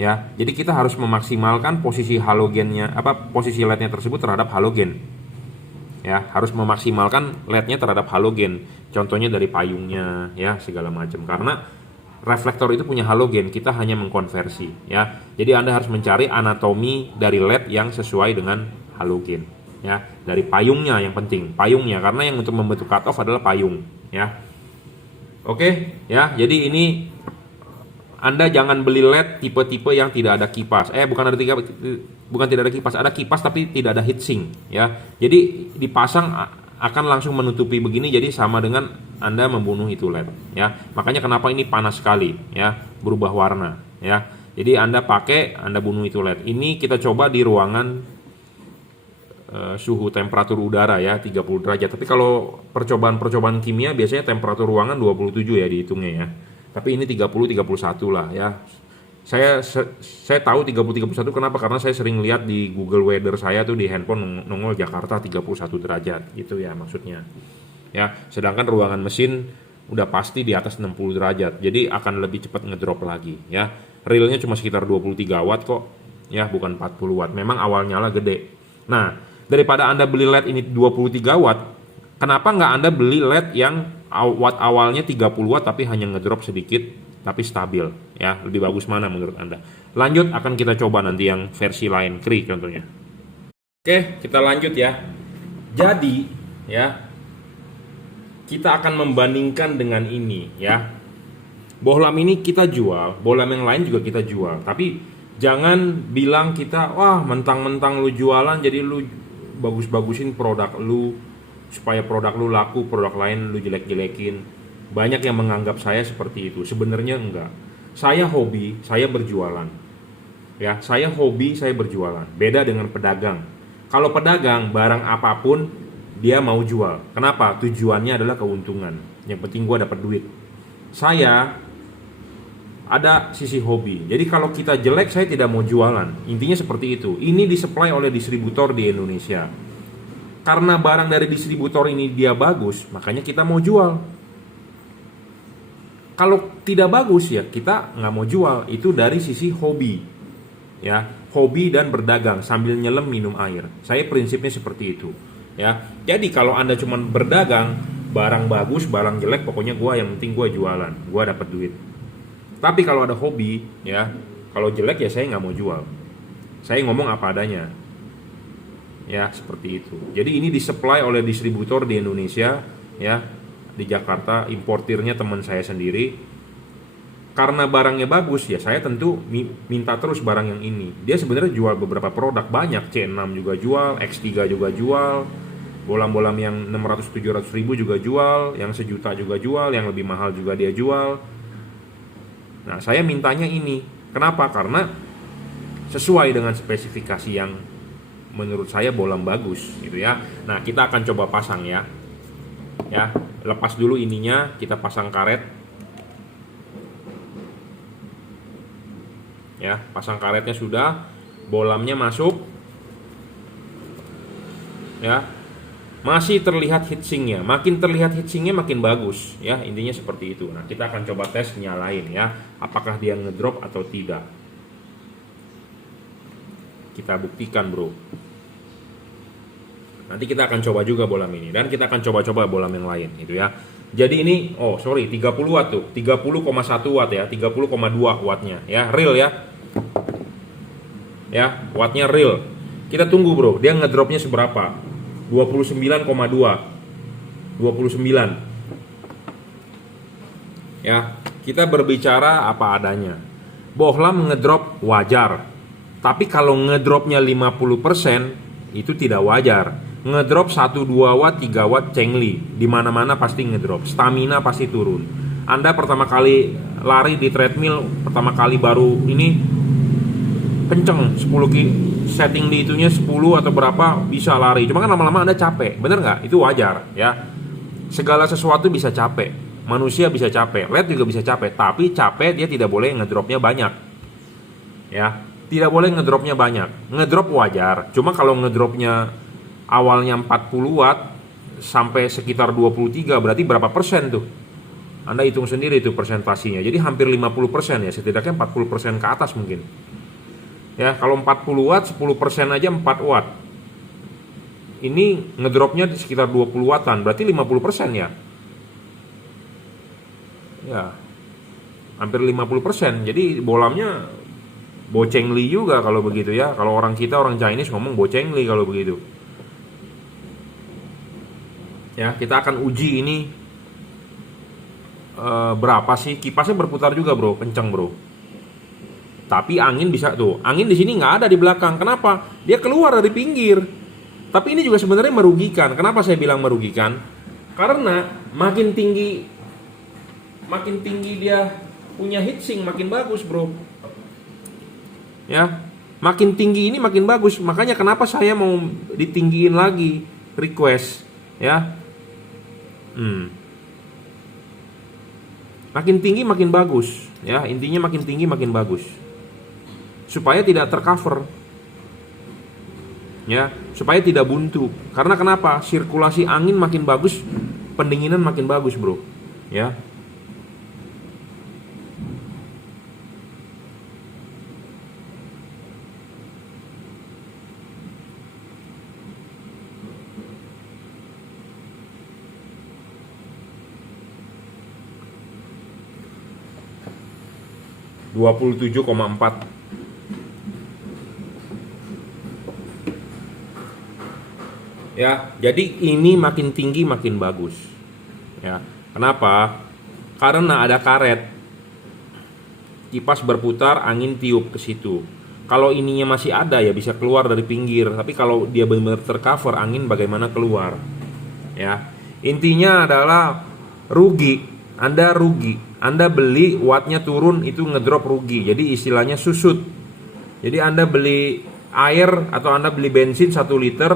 ya. Jadi kita harus memaksimalkan posisi halogennya, posisi LED-nya tersebut terhadap halogen. Ya, harus memaksimalkan LED-nya terhadap halogen. Contohnya dari payungnya ya, segala macam. Karena reflektor itu punya halogen, kita hanya mengkonversi ya. Jadi Anda harus mencari anatomi dari LED yang sesuai dengan halogen ya. Dari payungnya yang penting, payungnya, karena yang untuk membentuk cutoff adalah payung ya. Oke ya, jadi ini Anda jangan beli LED tipe-tipe yang tidak ada kipas. Bukan tidak ada kipas, ada kipas tapi tidak ada heatsink ya. Jadi dipasang akan langsung menutupi begini, jadi sama dengan Anda membunuh itu LED ya. Makanya kenapa ini panas sekali ya, berubah warna ya. Jadi Anda bunuh itu LED. Ini kita coba di ruangan suhu temperatur udara ya, 30 derajat. Tapi kalau percobaan kimia biasanya temperatur ruangan 27 ya dihitungnya ya. Tapi ini 30-31 lah ya. Saya tahu 30-31 kenapa? Karena saya sering lihat di Google Weather saya tuh di handphone nongol Jakarta 31 derajat gitu ya maksudnya. ya. Sedangkan ruangan mesin udah pasti di atas 60 derajat, jadi akan lebih cepat ngedrop lagi ya. Realnya cuma sekitar 23 watt kok ya, bukan 40 watt. Memang awal nyala gede. Nah, daripada Anda beli LED ini 23 watt, kenapa nggak Anda beli LED yang watt awalnya 30 watt tapi hanya ngedrop sedikit tapi stabil ya? Lebih bagus mana menurut Anda? Lanjut, akan kita coba nanti yang versi lain, Cree contohnya. Oke, kita lanjut ya. Jadi ya, kita akan membandingkan dengan ini ya. Bohlam ini kita jual, bohlam yang lain juga kita jual. Tapi jangan bilang kita, wah mentang-mentang lu jualan jadi lu bagus-bagusin produk lu supaya produk lu laku, produk lain lu jelek-jelekin. Banyak yang menganggap saya seperti itu. Sebenarnya enggak. Saya hobi, saya berjualan. Ya, saya hobi, saya berjualan. Beda dengan pedagang. Kalau pedagang, barang apapun dia mau jual. Kenapa? Tujuannya adalah keuntungan. Yang penting gue dapat duit. Saya ada sisi hobi. Jadi kalau kita jelek, saya tidak mau jualan. Intinya seperti itu. Ini disuplai oleh distributor di Indonesia. Karena barang dari distributor ini dia bagus, makanya kita mau jual. Kalau tidak bagus ya kita nggak mau jual. Itu dari sisi hobi. Ya, hobi dan berdagang sambil nyelam minum air. Saya prinsipnya seperti itu. Ya, jadi kalau Anda cuma berdagang, barang bagus, barang jelek, pokoknya yang penting gue jualan, gue dapat duit. Tapi kalau ada hobi, ya, kalau jelek ya saya nggak mau jual. Saya ngomong apa adanya. Ya, seperti itu. Jadi ini disuplai oleh distributor di Indonesia, ya, di Jakarta, importirnya teman saya sendiri. Karena barangnya bagus, ya saya tentu minta terus barang yang ini. Dia sebenarnya jual beberapa produk banyak, C6 juga jual, X3 juga jual, bolam-bolam yang 600-700 ribu juga jual, yang sejuta juga jual, yang lebih mahal juga dia jual. Nah, saya mintanya ini. Kenapa? Karena sesuai dengan spesifikasi yang menurut saya bolam bagus gitu ya. Nah, kita akan coba pasang ya. Ya, lepas dulu ininya, kita pasang karet. Ya, pasang karetnya sudah, bolamnya masuk. Ya. Masih terlihat heatsinknya. Makin terlihat heatsinknya makin bagus ya, intinya seperti itu. Nah, kita akan coba tes nyalain ya, apakah dia ngedrop atau tidak. Kita buktikan, bro. Nanti kita akan coba juga bolam ini, dan kita akan coba-coba bolam yang lain gitu ya. Jadi ini 30 watt tuh, 30,1 watt ya, 30,2 wattnya ya, real ya. Ya, wattnya real. Kita tunggu, bro, dia ngedropnya seberapa? 29,2. 29. Ya, kita berbicara apa adanya. Bohlam ngedrop wajar. Tapi kalau ngedropnya 50% itu tidak wajar. Ngedrop 1-2 watt, 3 watt cengli. Di mana-mana pasti ngedrop. Stamina pasti turun. Anda pertama kali lari di treadmill, pertama kali baru ini kenceng 10 setting di itunya 10 atau berapa bisa lari, cuma kan lama-lama Anda capek, bener nggak? Itu wajar ya. Segala sesuatu bisa capek, manusia bisa capek, LED juga bisa capek, tapi capek dia tidak boleh ngedropnya banyak ya, tidak boleh ngedropnya banyak. Ngedrop wajar, cuma kalau ngedropnya awalnya 40 watt sampai sekitar 23, berarti berapa persen tuh? Anda hitung sendiri itu persentasinya, jadi hampir 50% ya, setidaknya 40% ke atas mungkin. Ya, kalau 40 watt, 10% aja 4 watt. Ini ngedropnya di sekitar 20 wattan, berarti 50% ya. Ya, hampir 50%. Jadi bolamnya bocengli juga kalau begitu ya. Kalau orang kita, orang Chinese ngomong bocengli kalau begitu. Ya, kita akan uji ini berapa sih. Kipasnya berputar juga, bro, kenceng, bro. Tapi angin bisa tuh. Angin di sini nggak ada di belakang. Kenapa? Dia keluar dari pinggir. Tapi ini juga sebenarnya merugikan. Kenapa saya bilang merugikan? Karena makin tinggi dia punya heatsink makin bagus, bro. Ya, makin tinggi ini makin bagus. Makanya kenapa saya mau ditinggiin lagi request, ya. Makin tinggi makin bagus, ya. Intinya makin tinggi makin bagus. Supaya tidak tercover, ya, supaya tidak buntu. Karena kenapa? Sirkulasi angin makin bagus, pendinginan makin bagus bro, ya. (27,4). Ya, jadi ini makin tinggi makin bagus. Ya, kenapa? Karena ada karet. Kipas berputar, angin tiup ke situ. Kalau ininya masih ada ya bisa keluar dari pinggir, tapi kalau dia benar-benar tercover, angin bagaimana keluar? Ya. Intinya adalah rugi. Anda rugi. Anda beli wattnya turun itu ngedrop rugi. Jadi istilahnya susut. Jadi Anda beli air atau Anda beli bensin 1 liter,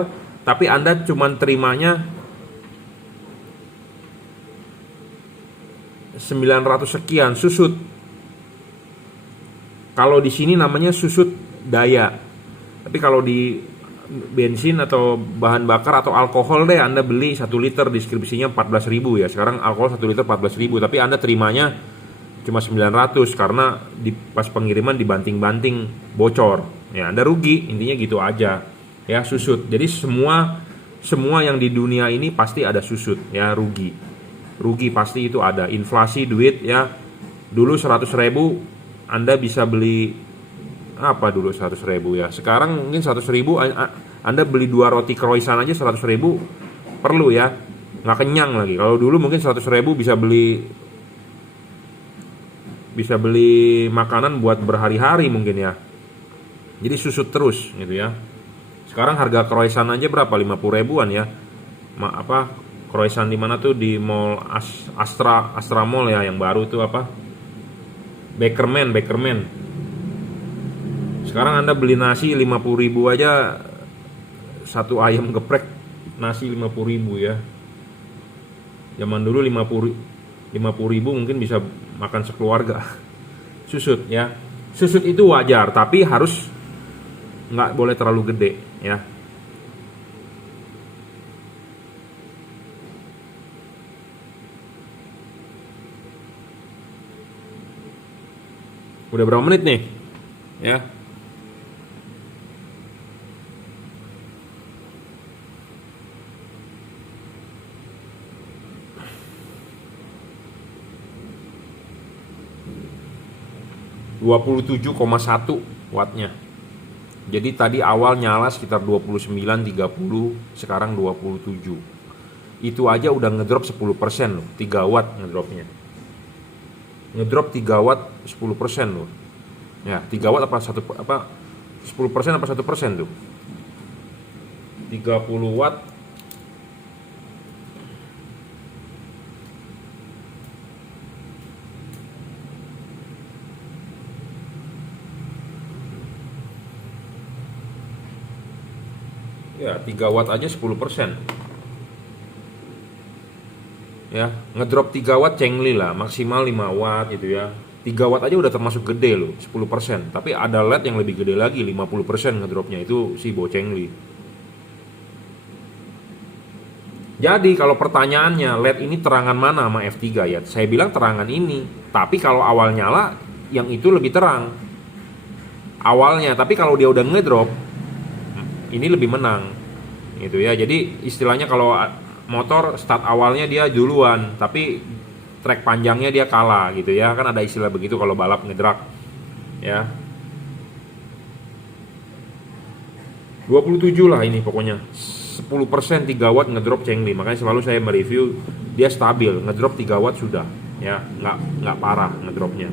tapi Anda cuman terimanya 900 sekian, susut. Kalau di sini namanya susut daya. Tapi kalau di bensin atau bahan bakar atau alkohol deh, Anda beli 1 liter deskripsinya 14.000 ya. Sekarang alkohol 1 liter 14.000, tapi Anda terimanya cuma 900 karena pas pengiriman dibanting-banting bocor. Ya, Anda rugi, intinya gitu aja. Ya, susut. Jadi semua yang di dunia ini pasti ada susut, ya, rugi. Rugi pasti itu ada. Inflasi duit ya. Dulu 100.000 Anda bisa beli apa dulu 100.000 ya. Sekarang mungkin 100.000 Anda beli 2 roti croissant aja 100.000 perlu ya. Nggak kenyang lagi. Kalau dulu mungkin 100.000 bisa beli makanan buat berhari-hari mungkin ya. Jadi susut terus gitu ya. Sekarang harga croissant aja berapa? 50.000-an ya. Croissant di mana tuh, di mall Astra Mall ya, yang baru tuh apa? Bakerman. Sekarang Anda beli nasi 50.000 aja, satu ayam geprek nasi 50.000 ya. Zaman dulu 50.000 mungkin bisa makan sekeluarga. Susut ya. Susut itu wajar, tapi harus nggak boleh terlalu gede ya. Udah berapa menit nih? Ya. (27,1 wattnya). Jadi tadi awal nyala sekitar 29-30, sekarang 27. Itu aja udah ngedrop 10% loh, 3 watt ngedropnya. Ngedrop 3 watt 10% loh. Ya, 3 watt apa 10% apa 1% tuh? 30 watt ya, 3 watt aja 10%. Ya, ngedrop 3 watt cengli lah, maksimal 5 watt gitu ya. 3 watt aja udah termasuk gede loh, 10%. Tapi ada LED yang lebih gede lagi, 50% ngedropnya, itu si bocengli. Jadi kalau pertanyaannya, LED ini terangan mana sama F3 ya? Saya bilang terangan ini. Tapi kalau awal nyala, yang itu lebih terang awalnya. Tapi kalau dia udah ngedrop, ini lebih menang gitu ya. Jadi istilahnya kalau motor start awalnya dia duluan, tapi trek panjangnya dia kalah gitu ya. Kan ada istilah begitu kalau balap ngedrak ya. 27 lah ini pokoknya. 10% 3 watt ngedrop cengli. Makanya selalu saya mereview dia stabil, ngedrop 3 watt sudah ya, nggak parah ngedropnya.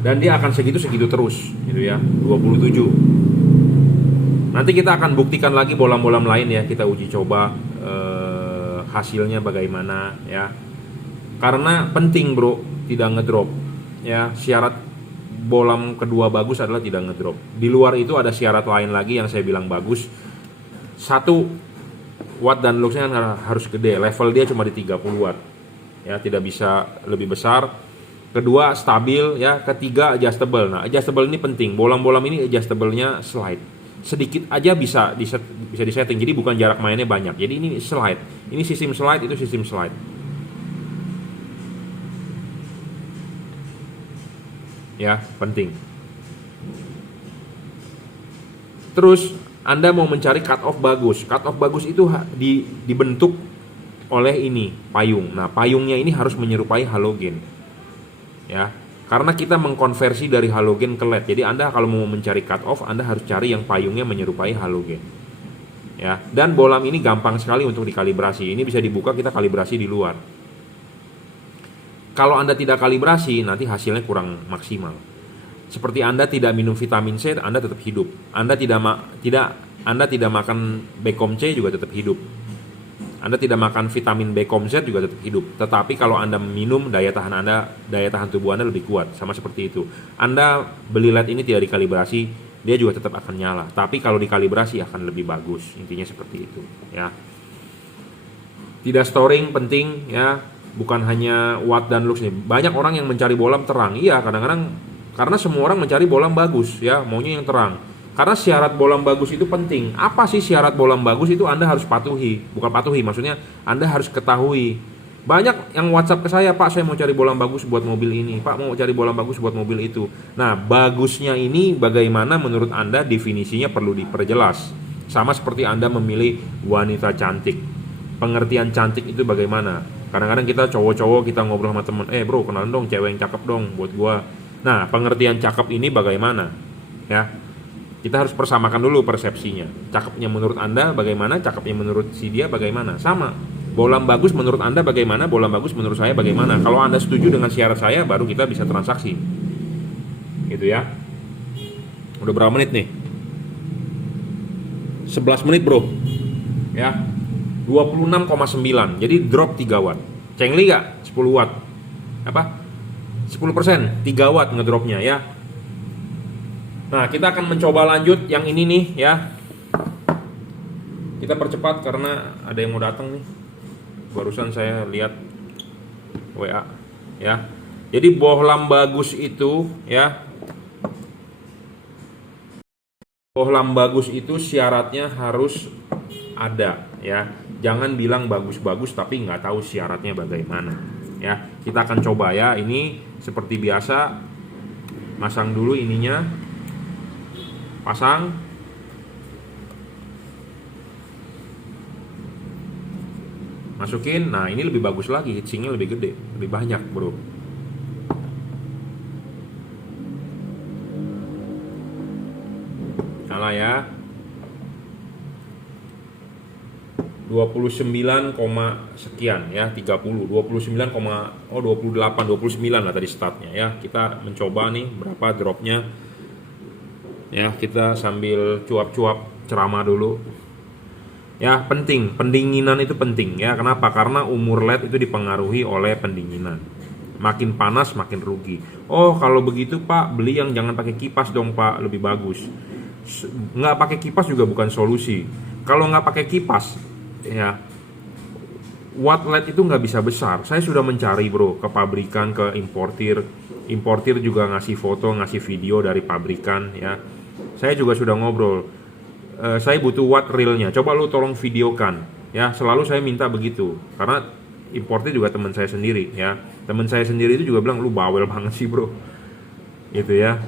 Dan dia akan segitu terus gitu ya, 27. Nanti kita akan buktikan lagi bolam-bolam lain ya, kita uji coba hasilnya bagaimana ya. Karena penting bro, tidak ngedrop ya. Syarat bolam kedua bagus adalah tidak ngedrop. Di luar itu ada syarat lain lagi yang saya bilang bagus. 1, watt dan luxnya harus gede, level dia cuma di 30 watt ya, tidak bisa lebih besar. Kedua, stabil ya. Ketiga, adjustable. Nah, adjustable ini penting. Bolam-bolam ini adjustable-nya slide. sedikit aja bisa disetting. Jadi bukan jarak mainnya banyak. Jadi ini slide. Ini sistem slide, itu sistem slide. Ya, penting. Terus Anda mau mencari cut off bagus. Cut off bagus itu dibentuk oleh ini, payung. Nah, payungnya ini harus menyerupai halogen. Ya, karena kita mengkonversi dari halogen ke LED. Jadi Anda kalau mau mencari cut off, Anda harus cari yang payungnya menyerupai halogen. Ya, dan bohlam ini gampang sekali untuk dikalibrasi. Ini bisa dibuka, kita kalibrasi di luar. Kalau Anda tidak kalibrasi, nanti hasilnya kurang maksimal. Seperti Anda tidak minum vitamin C, Anda tetap hidup. Anda tidak makan Becom C juga tetap hidup. Anda tidak makan vitamin B, Com, Z juga tetap hidup. Tetapi kalau Anda minum, daya tahan tubuh Anda lebih kuat. Sama seperti itu. Anda beli LED ini tidak dikalibrasi, dia juga tetap akan nyala. Tapi kalau dikalibrasi akan lebih bagus. Intinya seperti itu, ya. Tidak storing penting, ya. Bukan hanya watt dan lux nih. Banyak orang yang mencari bohlam terang. Iya, kadang-kadang karena semua orang mencari bohlam bagus, ya, maunya yang terang. Karena syarat bohlam bagus itu penting. Apa sih syarat bohlam bagus itu Anda harus patuhi. Bukan patuhi, maksudnya Anda harus ketahui. Banyak yang WhatsApp ke saya, Pak, saya mau cari bohlam bagus buat mobil ini. Pak, mau cari bohlam bagus buat mobil itu. Nah, bagusnya ini bagaimana menurut Anda, definisinya perlu diperjelas. Sama seperti Anda memilih wanita cantik. Pengertian cantik itu bagaimana? Kadang-kadang kita cowok-cowok kita ngobrol sama temen, bro, kenalan dong cewek yang cakep dong buat gua. Nah, pengertian cakep ini bagaimana? Ya, kita harus persamakan dulu persepsinya. Cakepnya menurut Anda bagaimana, cakepnya menurut si dia bagaimana. Sama. Bohlam bagus menurut Anda bagaimana, bohlam bagus menurut saya bagaimana. Kalau Anda setuju dengan syarat saya, baru kita bisa transaksi. Gitu ya. Udah berapa menit nih? 11 menit, bro. Ya. 26,9. Jadi drop 3 watt. Cengli gak? 10 watt. Apa? 10%, 3 watt ngedropnya, ya. Nah, kita akan mencoba lanjut yang ini nih, ya. Kita percepat karena ada yang mau datang nih. Barusan saya lihat WA, ya. Jadi bohlam bagus itu, ya. Bohlam bagus itu syaratnya harus ada, ya. Jangan bilang bagus-bagus tapi nggak tahu syaratnya bagaimana, ya. Kita akan coba, ya. Ini seperti biasa, masang dulu ininya. Pasang. Masukin. Nah, ini lebih bagus lagi, heatsinknya lebih gede, lebih banyak, bro. Nyala, ya. 29, sekian, ya. 30, 29, 28, 29 lah tadi startnya, ya. Kita mencoba nih berapa dropnya. Ya, kita sambil cuap-cuap ceramah dulu. Ya, penting, pendinginan itu penting, ya. Kenapa? Karena umur LED itu dipengaruhi oleh pendinginan. Makin panas makin rugi. Oh, kalau begitu Pak, beli yang jangan pakai kipas dong Pak, lebih bagus. Nggak pakai kipas juga bukan solusi. Kalau nggak pakai kipas, ya, watt LED itu nggak bisa besar. Saya sudah mencari, bro, ke pabrikan, ke importir. Importir juga ngasih foto, ngasih video dari pabrikan, ya. Saya juga sudah ngobrol. Saya butuh watt realnya. Coba lu tolong videokan, ya. Selalu saya minta begitu. Karena importir juga teman saya sendiri, ya. Teman saya sendiri itu juga bilang, lu bawel banget sih, bro. Gitu, ya.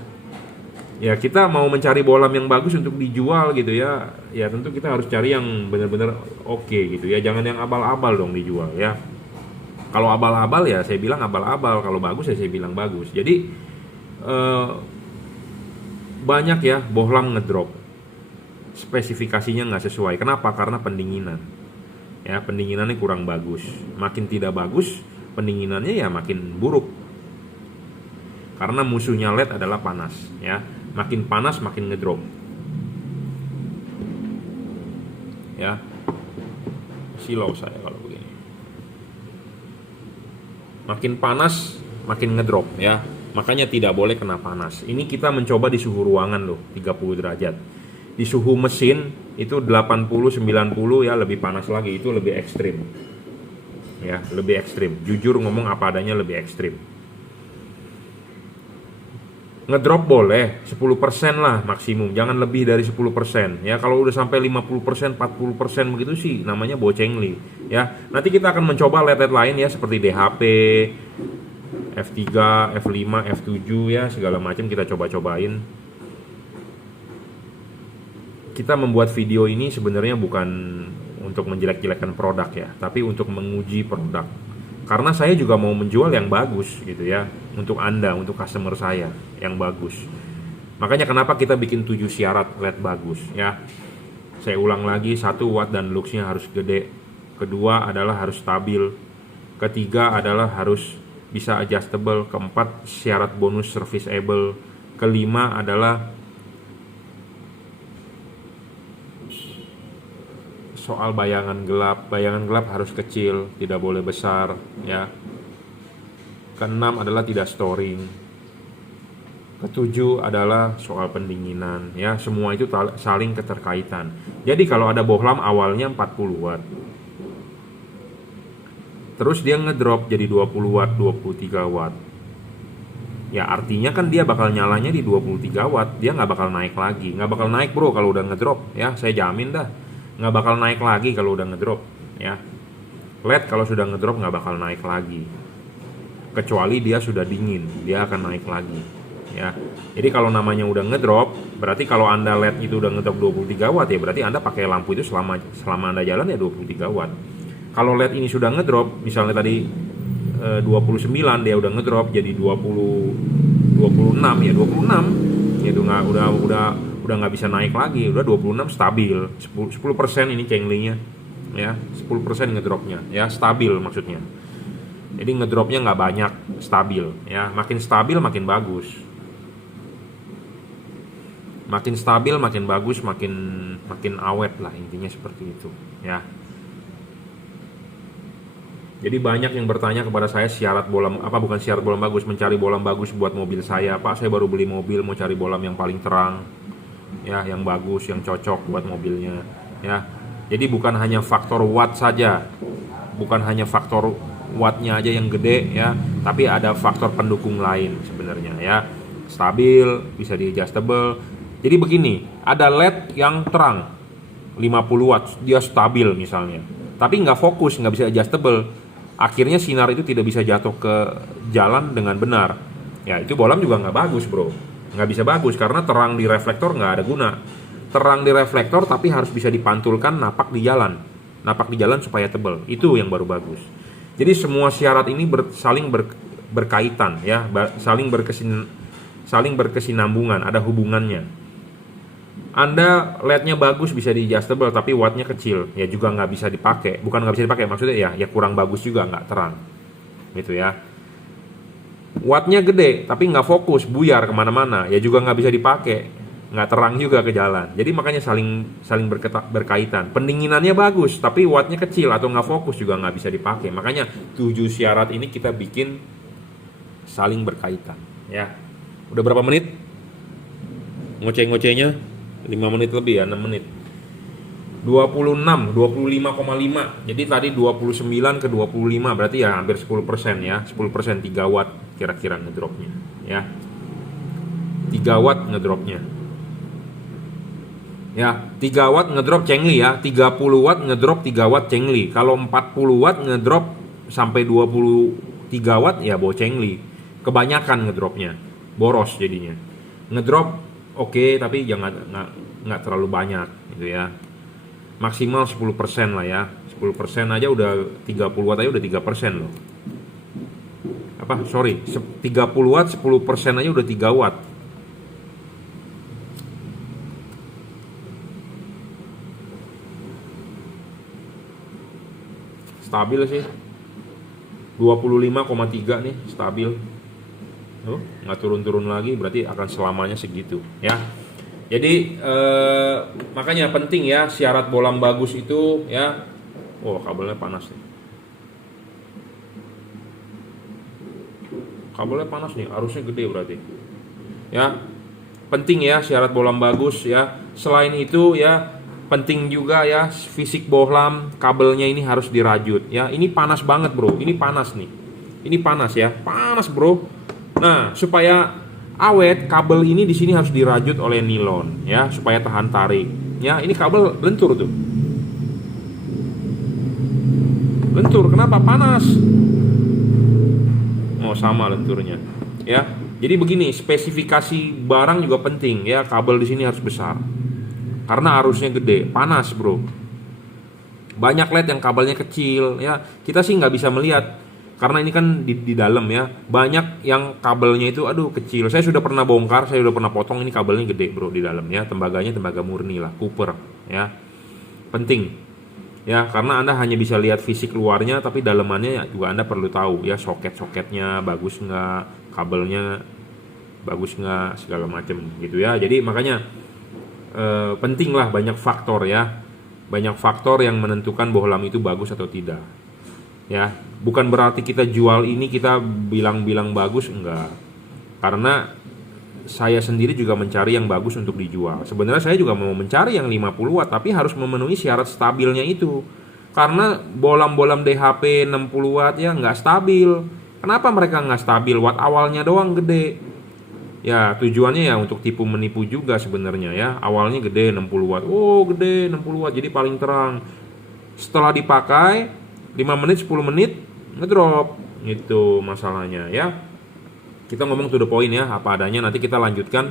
Ya, kita mau mencari bohlam yang bagus untuk dijual gitu, ya. Ya tentu kita harus cari yang benar-benar oke gitu, ya. Jangan yang abal-abal dong dijual, ya. Kalau abal-abal ya saya bilang abal-abal, kalau bagus ya saya bilang bagus. Jadi banyak ya bohlam ngedrop, spesifikasinya nggak sesuai. Kenapa? Karena pendinginan, ya. Pendinginannya kurang bagus. Makin tidak bagus pendinginannya, ya makin buruk. Karena musuhnya LED adalah panas, ya. Makin panas makin ngedrop, ya. Silau saya kalau begini. Makin panas makin ngedrop, ya. Makanya tidak boleh kena panas. Ini kita mencoba di suhu ruangan loh, 30 derajat. Di suhu mesin itu 80 90, ya, lebih panas lagi, itu lebih ekstrim. Ya, lebih ekstrim. Jujur ngomong apa adanya, lebih ekstrim. Ngedrop boleh 10% lah maksimum, jangan lebih dari 10%. Ya, kalau udah sampai 50%, 40% begitu sih namanya bocengli. Ya, nanti kita akan mencoba LED lain ya, seperti DHP, F3, F5, F7 ya, segala macam kita coba-cobain. Kita membuat video ini sebenarnya bukan untuk menjelek-jelekan produk ya, tapi untuk menguji produk. Karena saya juga mau menjual yang bagus gitu ya, untuk Anda, untuk customer saya yang bagus. Makanya kenapa kita bikin 7 syarat LED bagus ya. Saya ulang lagi, 1 watt dan luxnya harus gede. Kedua adalah harus stabil. Ketiga adalah harus bisa adjustable. Keempat, syarat bonus serviceable. Kelima adalah soal bayangan gelap harus kecil, tidak boleh besar ya. Keenam adalah tidak storing. Ketujuh adalah soal pendinginan ya, semua itu saling keterkaitan. Jadi kalau ada bohlam awalnya 40 watt, terus dia ngedrop jadi 20 watt, 23 watt, ya artinya kan dia bakal nyalanya di 23 watt, dia nggak bakal naik lagi. Nggak bakal naik bro kalau udah ngedrop ya, saya jamin dah nggak bakal naik lagi kalau udah ngedrop ya. LED kalau sudah ngedrop nggak bakal naik lagi, kecuali dia sudah dingin, dia akan naik lagi ya. Jadi kalau namanya udah ngedrop, berarti kalau Anda LED itu udah ngedrop 23 watt ya, berarti Anda pakai lampu itu selama Anda jalan ya 23 watt. Kalau LED ini sudah ngedrop, misalnya tadi 29, dia udah ngedrop jadi 26 ya, 26 itu nggak, udah nggak bisa naik lagi, udah 26 stabil, 10% ini cenglinya ya, 10% ngedropnya ya, stabil maksudnya. Jadi ngedropnya nggak banyak, stabil ya, makin stabil makin bagus, makin stabil makin bagus, makin awet lah, intinya seperti itu ya. Jadi banyak yang bertanya kepada saya syarat bohlam apa, bukan syarat bohlam bagus, mencari bohlam bagus buat mobil saya. Pak, saya baru beli mobil, mau cari bohlam yang paling terang ya, yang bagus, yang cocok buat mobilnya ya. Jadi bukan hanya faktor watt saja, bukan hanya faktor wattnya aja yang gede ya, tapi ada faktor pendukung lain sebenarnya ya. Stabil, bisa di adjustable. Jadi begini, ada LED yang terang 50 watt, dia stabil misalnya, tapi nggak fokus, nggak bisa adjustable, akhirnya sinar itu tidak bisa jatuh ke jalan dengan benar ya, itu bohlam juga nggak bagus bro, nggak bisa bagus karena terang di reflektor nggak ada guna. Terang di reflektor tapi harus bisa dipantulkan napak di jalan supaya tebal, itu yang baru bagus. Jadi semua syarat ini saling berkaitan ya, saling berkesinambungan, ada hubungannya. Anda LED-nya bagus bisa di adjustable tapi wattnya kecil ya, juga nggak bisa dipakai, bukan nggak bisa dipakai maksudnya ya kurang bagus juga, nggak terang gitu ya. Wattnya gede tapi nggak fokus, buyar kemana-mana ya, juga nggak bisa dipakai, nggak terang juga ke jalan. Jadi makanya saling berkaitan. Pendinginannya bagus tapi wattnya kecil atau nggak fokus, juga nggak bisa dipakai. Makanya 7 syarat ini kita bikin saling berkaitan ya. Udah berapa menit ngoceh-ngocehnya? 5 menit lebih ya, 6 menit. 26, 25,5. Jadi tadi 29 ke 25 berarti ya hampir 10% ya. 10% 3 watt kira-kira ngedropnya ya. 3 watt ngedropnya. Ya, 3 watt ngedrop cengli ya. 30 watt ngedrop 3 watt cengli. Kalau 40 watt ngedrop sampai 23 watt ya bawa cengli. Kebanyakan ngedropnya, boros jadinya. Ngedrop oke, tapi jangan nggak terlalu banyak gitu ya. Maksimal 10% lah ya. 10% aja udah 30 watt aja udah 3% loh. 30 watt 10% aja udah 3 watt. Stabil sih. 25,3 nih, stabil. Nggak turun-turun lagi, berarti akan selamanya segitu ya. Jadi makanya penting ya syarat bohlam bagus itu ya. Oh, kabelnya panas nih, kabelnya panas nih, arusnya gede berarti ya. Penting ya syarat bohlam bagus ya. Selain itu ya penting juga ya fisik bohlam, kabelnya ini harus dirajut ya. Ini panas banget bro, ini panas nih, ini panas ya, panas bro. Nah, supaya awet, kabel ini di sini harus dirajut oleh nilon ya supaya tahan tarik. Ya, ini kabel lentur tuh. Lentur, kenapa? Panas. Oh, sama lenturnya. Ya. Jadi begini, spesifikasi barang juga penting ya, kabel di sini harus besar. Karena arusnya gede, panas, Bro. Banyak LED yang kabelnya kecil ya. Kita sih nggak bisa melihat karena ini kan di dalam ya. Banyak yang kabelnya itu aduh kecil. Saya sudah pernah bongkar, saya sudah pernah potong, ini kabelnya gede, Bro, di dalam ya. Tembaganya tembaga murni lah, Cooper ya. Penting. Ya, karena Anda hanya bisa lihat fisik luarnya, tapi dalamannya juga Anda perlu tahu ya, soket-soketnya bagus nggak, kabelnya bagus nggak, segala macam gitu ya. Jadi makanya penting lah, banyak faktor ya, banyak faktor yang menentukan bohlam itu bagus atau tidak. Ya, bukan berarti kita jual ini kita bilang-bilang bagus, enggak. Karena saya sendiri juga mencari yang bagus untuk dijual. Sebenarnya saya juga mau mencari yang 50 watt, tapi harus memenuhi syarat stabilnya itu. Karena bohlam-bohlam DHP 60 watt ya nggak stabil. Kenapa mereka nggak stabil? Watt awalnya doang gede. Ya tujuannya ya untuk tipu menipu juga sebenarnya ya. Awalnya gede 60 watt. Oh gede 60 watt, jadi paling terang. Setelah dipakai 5 menit 10 menit ngedrop. Itu masalahnya ya. Kita ngomong to the point ya, apa adanya. Nanti kita lanjutkan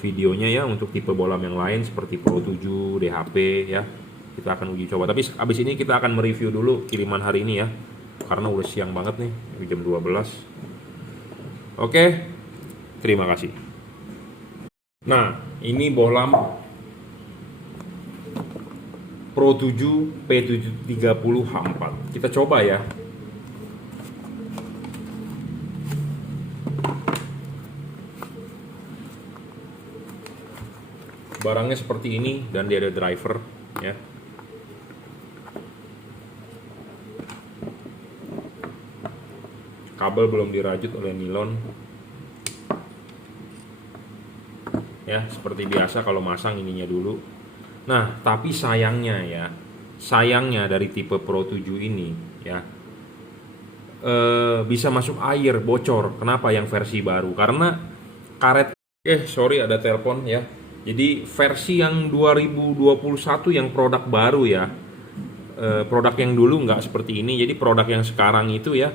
videonya ya untuk tipe bohlam yang lain seperti Pro 7, DHP ya. Kita akan uji coba. Tapi abis ini kita akan mereview dulu kiriman hari ini ya. Karena udah siang banget nih, jam 12. Oke, terima kasih. Nah, ini bohlam Pro 7 P730 H4. Kita coba ya. Barangnya seperti ini dan dia ada driver ya. Kabel belum dirajut oleh nilon. Ya, seperti biasa kalau masang ininya dulu. Nah, tapi sayangnya ya, sayangnya dari tipe Pro 7 ini ya, bisa masuk air, bocor. Kenapa yang versi baru? Karena karet, sorry ada telepon ya. Jadi versi yang 2021 yang produk baru ya, produk yang dulu nggak seperti ini. Jadi produk yang sekarang itu ya,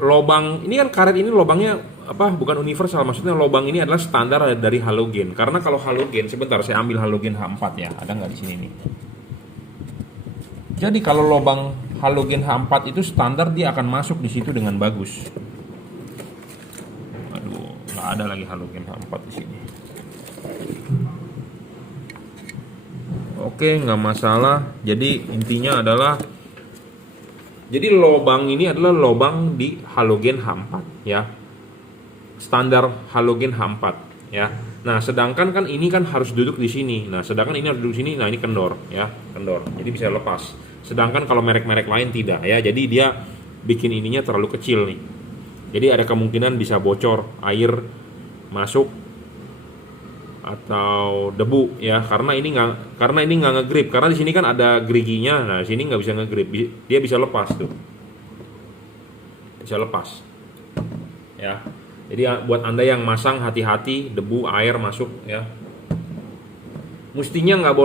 lobang ini kan karet ini lobangnya apa? Bukan universal, maksudnya lobang ini adalah standar dari halogen. Karena kalau halogen, sebentar saya ambil halogen H4 ya, ada nggak di sini nih? Jadi kalau lobang halogen H4 itu standar, dia akan masuk di situ dengan bagus. Aduh, nggak ada lagi halogen H4 di sini. Oke, nggak masalah. Jadi intinya adalah, jadi lobang ini adalah lobang di halogen H4 ya, standar halogen H4 ya. Nah sedangkan kan ini kan harus duduk di sini. Nah sedangkan ini harus duduk di sini. Nah ini kendor ya, kendor. Jadi bisa lepas. Sedangkan kalau merek-merek lain tidak ya. Jadi dia bikin ininya terlalu kecil nih. Jadi ada kemungkinan bisa bocor, air masuk atau debu ya, karena ini nggak ngegrip, karena di sini kan ada geriginya. Nah di sini nggak bisa ngegrip, dia bisa lepas tuh, bisa lepas ya. Jadi buat Anda yang masang, hati-hati debu air masuk ya. Mestinya nggak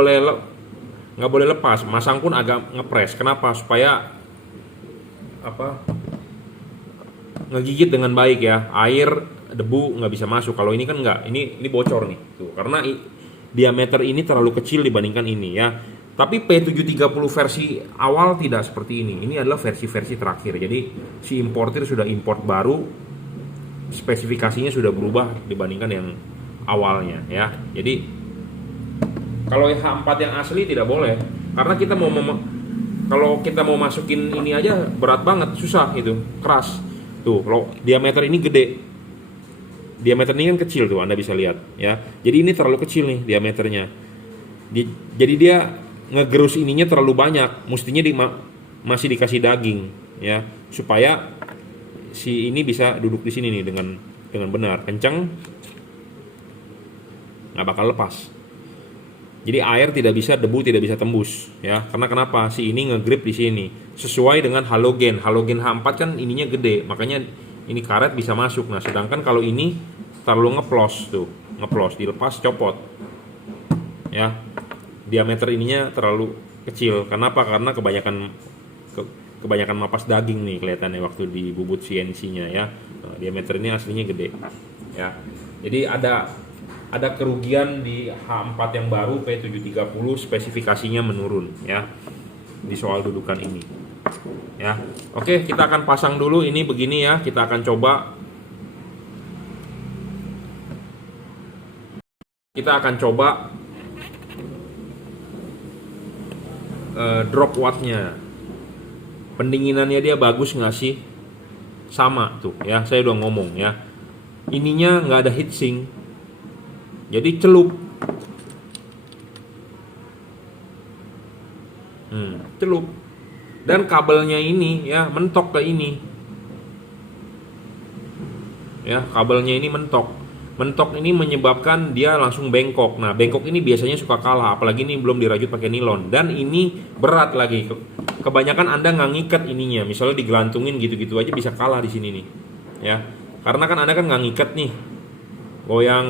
boleh lepas, masang pun agak ngepres. Kenapa? Supaya apa, ngegigit dengan baik ya, air debu nggak bisa masuk. Kalau ini kan nggak, ini bocor nih tuh, karena diameter ini terlalu kecil dibandingkan ini ya. Tapi P730 versi awal tidak seperti ini. Ini adalah versi-versi terakhir. Jadi si importir sudah import baru, spesifikasinya sudah berubah dibandingkan yang awalnya ya. Jadi kalau H4 yang asli tidak boleh, karena kita kalau kita mau masukin ini aja berat banget, susah itu, keras tuh. Kalau diameter ini gede, diameter ini kan kecil tuh, Anda bisa lihat ya. Jadi ini terlalu kecil nih diameternya. Jadi dia ngegerus ininya terlalu banyak. Mestinya masih dikasih daging ya, supaya si ini bisa duduk di sini nih dengan benar, kencang, nggak bakal lepas. Jadi air tidak bisa, debu tidak bisa tembus ya. Karena kenapa? Si ini ngegrip di sini. Sesuai dengan halogen. Halogen H4 kan ininya gede, makanya ini karet bisa masuk. Nah, sedangkan kalau ini terlalu ngeplos tuh, ngeplos, dilepas copot. Ya. Diameter ininya terlalu kecil. Kenapa? Karena kebanyakan mapas daging nih kelihatannya waktu di bubut CNC-nya ya. Nah, diameter ini aslinya gede. Ya. Jadi ada kerugian di H4 yang baru P730, spesifikasinya menurun ya di soal dudukan ini. Ya. Oke, kita akan pasang dulu ini begini ya. Kita akan coba drop wattnya. Pendinginannya dia bagus nggak sih? Sama tuh ya, saya udah ngomong ya. Ininya nggak ada heatsink, jadi celup. Celup. Dan kabelnya ini ya mentok ke ini. Ya, kabelnya ini mentok. Mentok ini menyebabkan dia langsung bengkok. Nah, bengkok ini biasanya suka kalah, apalagi ini belum dirajut pakai nilon. Dan ini berat lagi. Kebanyakan Anda nggak ngikat ininya. Misalnya digelantungin gitu-gitu aja bisa kalah di sini nih. Ya, karena kan Anda kan nggak ngikat nih. Goyang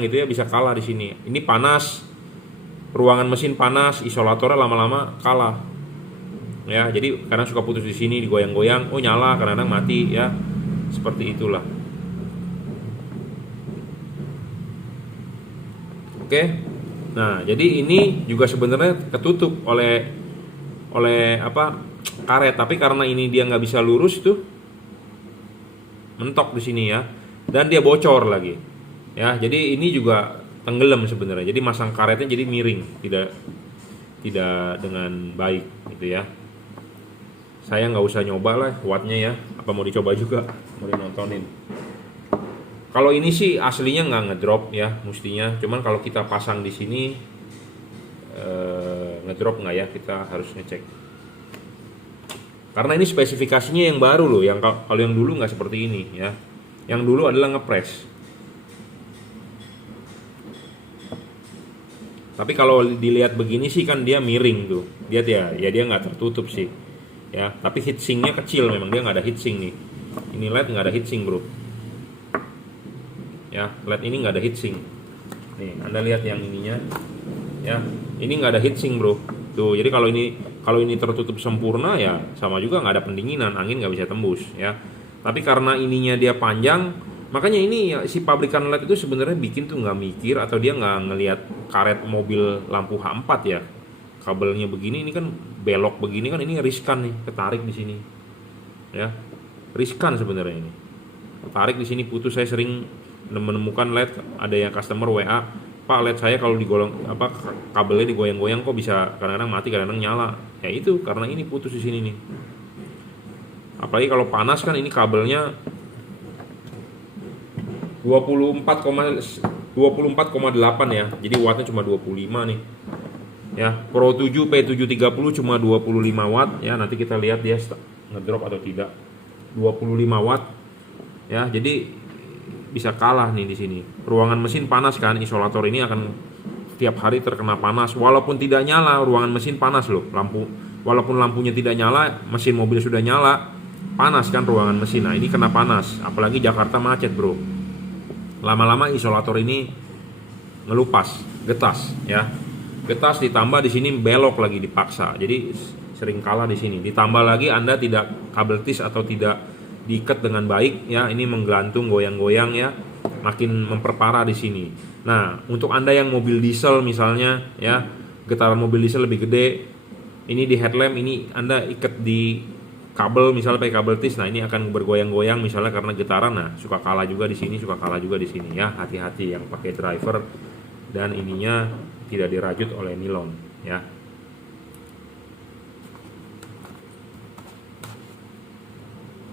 gitu ya, bisa kalah di sini. Ini panas, ruangan mesin panas, isolatornya lama-lama kalah. Ya, jadi kadang suka putus di sini, digoyang-goyang, oh nyala, kadang-kadang mati ya. Seperti itulah. Oke. Nah, jadi ini juga sebenarnya ketutup oleh karet, tapi karena ini dia nggak bisa lurus tuh, mentok di sini ya, dan dia bocor lagi. Ya, jadi ini juga tenggelam sebenarnya. Jadi masang karetnya jadi miring, tidak dengan baik gitu ya. Saya nggak usah nyoba lah wattnya ya. Apa mau dicoba juga? Mau dinontonin? Kalau ini sih aslinya nggak ngedrop ya, mestinya. Cuman kalau kita pasang di sini ngedrop nggak ya? Kita harus ngecek. Karena ini spesifikasinya yang baru loh. Yang kalau yang dulu nggak seperti ini ya. Yang dulu adalah ngepres. Tapi kalau dilihat begini sih kan dia miring tuh. Dia nggak tertutup sih. Ya, tapi heatsinknya kecil, memang dia nggak ada heatsink nih. Ini LED nggak ada heatsink bro. Ya, LED ini nggak ada heatsink. Nih, Anda lihat yang ininya. Ya, ini nggak ada heatsink bro. Tuh, jadi kalau ini tertutup sempurna ya sama juga nggak ada pendinginan, angin nggak bisa tembus ya. Tapi karena ininya dia panjang, makanya ini ya, si pabrikan LED itu sebenarnya bikin tuh nggak mikir atau dia nggak ngelihat karet mobil lampu H4 ya. Kabelnya begini, ini kan belok begini kan, ini riskan nih, ketarik di sini. Ya, riskan sebenarnya ini. Ketarik di sini putus. Saya sering menemukan LED, ada yang customer WA, Pak, LED saya kalau kabelnya digoyang-goyang kok bisa kadang-kadang mati, kadang-kadang nyala. Ya itu karena ini putus di sini nih. Apalagi kalau panas kan ini kabelnya 24,8 ya. Jadi wattnya cuma 25 nih. Ya, Pro 7 P730 cuma 25 watt ya. Nanti kita lihat dia ngedrop atau tidak. 25 watt. Ya, jadi bisa kalah nih di sini. Ruangan mesin panas kan, isolator ini akan tiap hari terkena panas. Walaupun tidak nyala, ruangan mesin panas loh. Walaupun lampunya tidak nyala, mesin mobil sudah nyala, panas kan ruangan mesin. Nah, ini kena panas. Apalagi Jakarta macet, bro. Lama-lama isolator ini ngelupas, getas ya. Getas ditambah di sini belok lagi dipaksa. Jadi sering kalah di sini. Ditambah lagi Anda tidak kabel tis atau tidak diikat dengan baik ya, ini menggelantung, goyang-goyang ya, makin memperparah di sini. Nah, untuk Anda yang mobil diesel misalnya ya, getaran mobil diesel lebih gede, ini di headlamp ini Anda ikat di kabel misalnya pakai kabel tis, nah ini akan bergoyang-goyang misalnya karena getaran. Nah, suka kalah juga di sini, suka kalah juga di sini ya. Hati-hati yang pakai driver dan ininya tidak dirajut oleh nilon ya.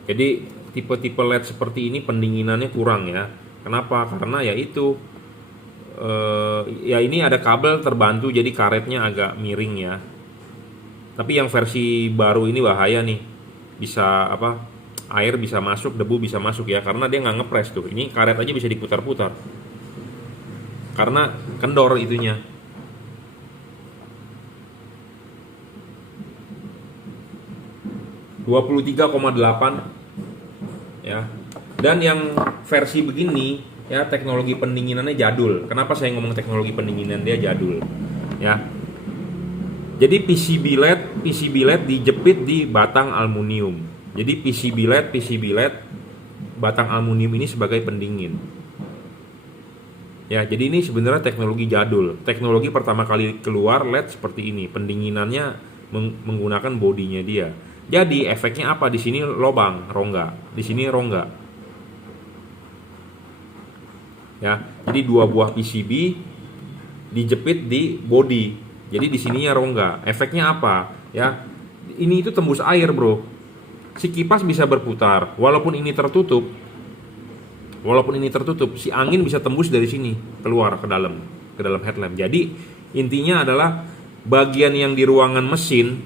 Jadi tipe-tipe LED seperti ini pendinginannya kurang ya. Kenapa? Karena ya itu ya ini ada kabel terbantu jadi karetnya agak miring ya. Tapi yang versi baru ini bahaya nih. Bisa air bisa masuk, debu bisa masuk ya, karena dia nggak ngepres tuh. Ini karet aja bisa diputar-putar. Karena kendor itunya. ya. Dan yang versi begini ya, teknologi pendinginannya jadul. Kenapa saya ngomong teknologi pendinginan dia jadul? Ya. Jadi PCB LED dijepit di batang aluminium. Jadi PCB LED batang aluminium ini sebagai pendingin. Ya, jadi ini sebenarnya teknologi jadul. Teknologi pertama kali keluar LED seperti ini, pendinginannya menggunakan bodinya dia. Jadi efeknya apa? Di sini lobang, rongga. Di sini rongga. Ya, jadi dua buah PCB dijepit di body. Jadi di sininya rongga. Efeknya apa? Ya, ini itu tembus air, bro. Si kipas bisa berputar, walaupun ini tertutup. Si angin bisa tembus dari sini keluar ke dalam headlamp. Jadi intinya adalah bagian yang di ruangan mesin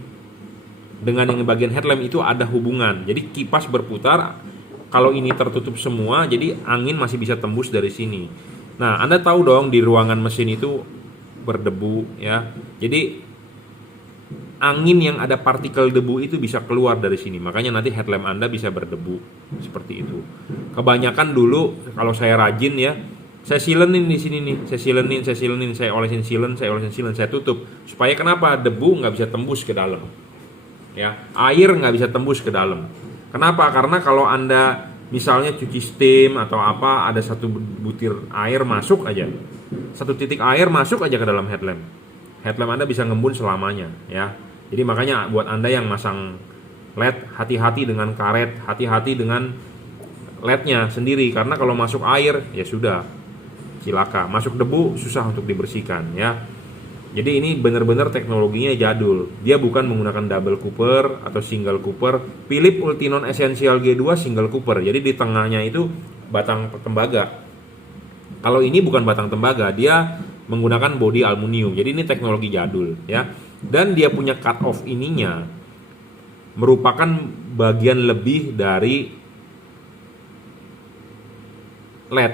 dengan yang bagian headlamp itu ada hubungan. Jadi kipas berputar, kalau ini tertutup semua, jadi angin masih bisa tembus dari sini. Nah, Anda tahu dong di ruangan mesin itu berdebu ya. Jadi angin yang ada partikel debu itu bisa keluar dari sini. Makanya nanti headlamp Anda bisa berdebu seperti itu. Kebanyakan dulu kalau saya rajin ya, saya silenin di sini nih, saya olesin silen, saya tutup. Supaya kenapa? Debu nggak bisa tembus ke dalam. Ya, air nggak bisa tembus ke dalam. Kenapa? Karena kalau Anda misalnya cuci steam atau apa, ada satu butir air masuk aja, satu titik air masuk aja ke dalam headlamp Anda bisa ngembun selamanya ya. Jadi makanya buat Anda yang masang LED, hati-hati dengan karet, hati-hati dengan LED-nya sendiri, karena kalau masuk air ya sudah cilaka, masuk debu susah untuk dibersihkan ya. Jadi ini benar-benar teknologinya jadul. Dia bukan menggunakan double cooper atau single cooper. Philips Ultinon Essential G2 single cooper. Jadi di tengahnya itu batang tembaga. Kalau ini bukan batang tembaga, dia menggunakan bodi aluminium. Jadi ini teknologi jadul ya. Dan dia punya cut off ininya merupakan bagian lebih dari LED.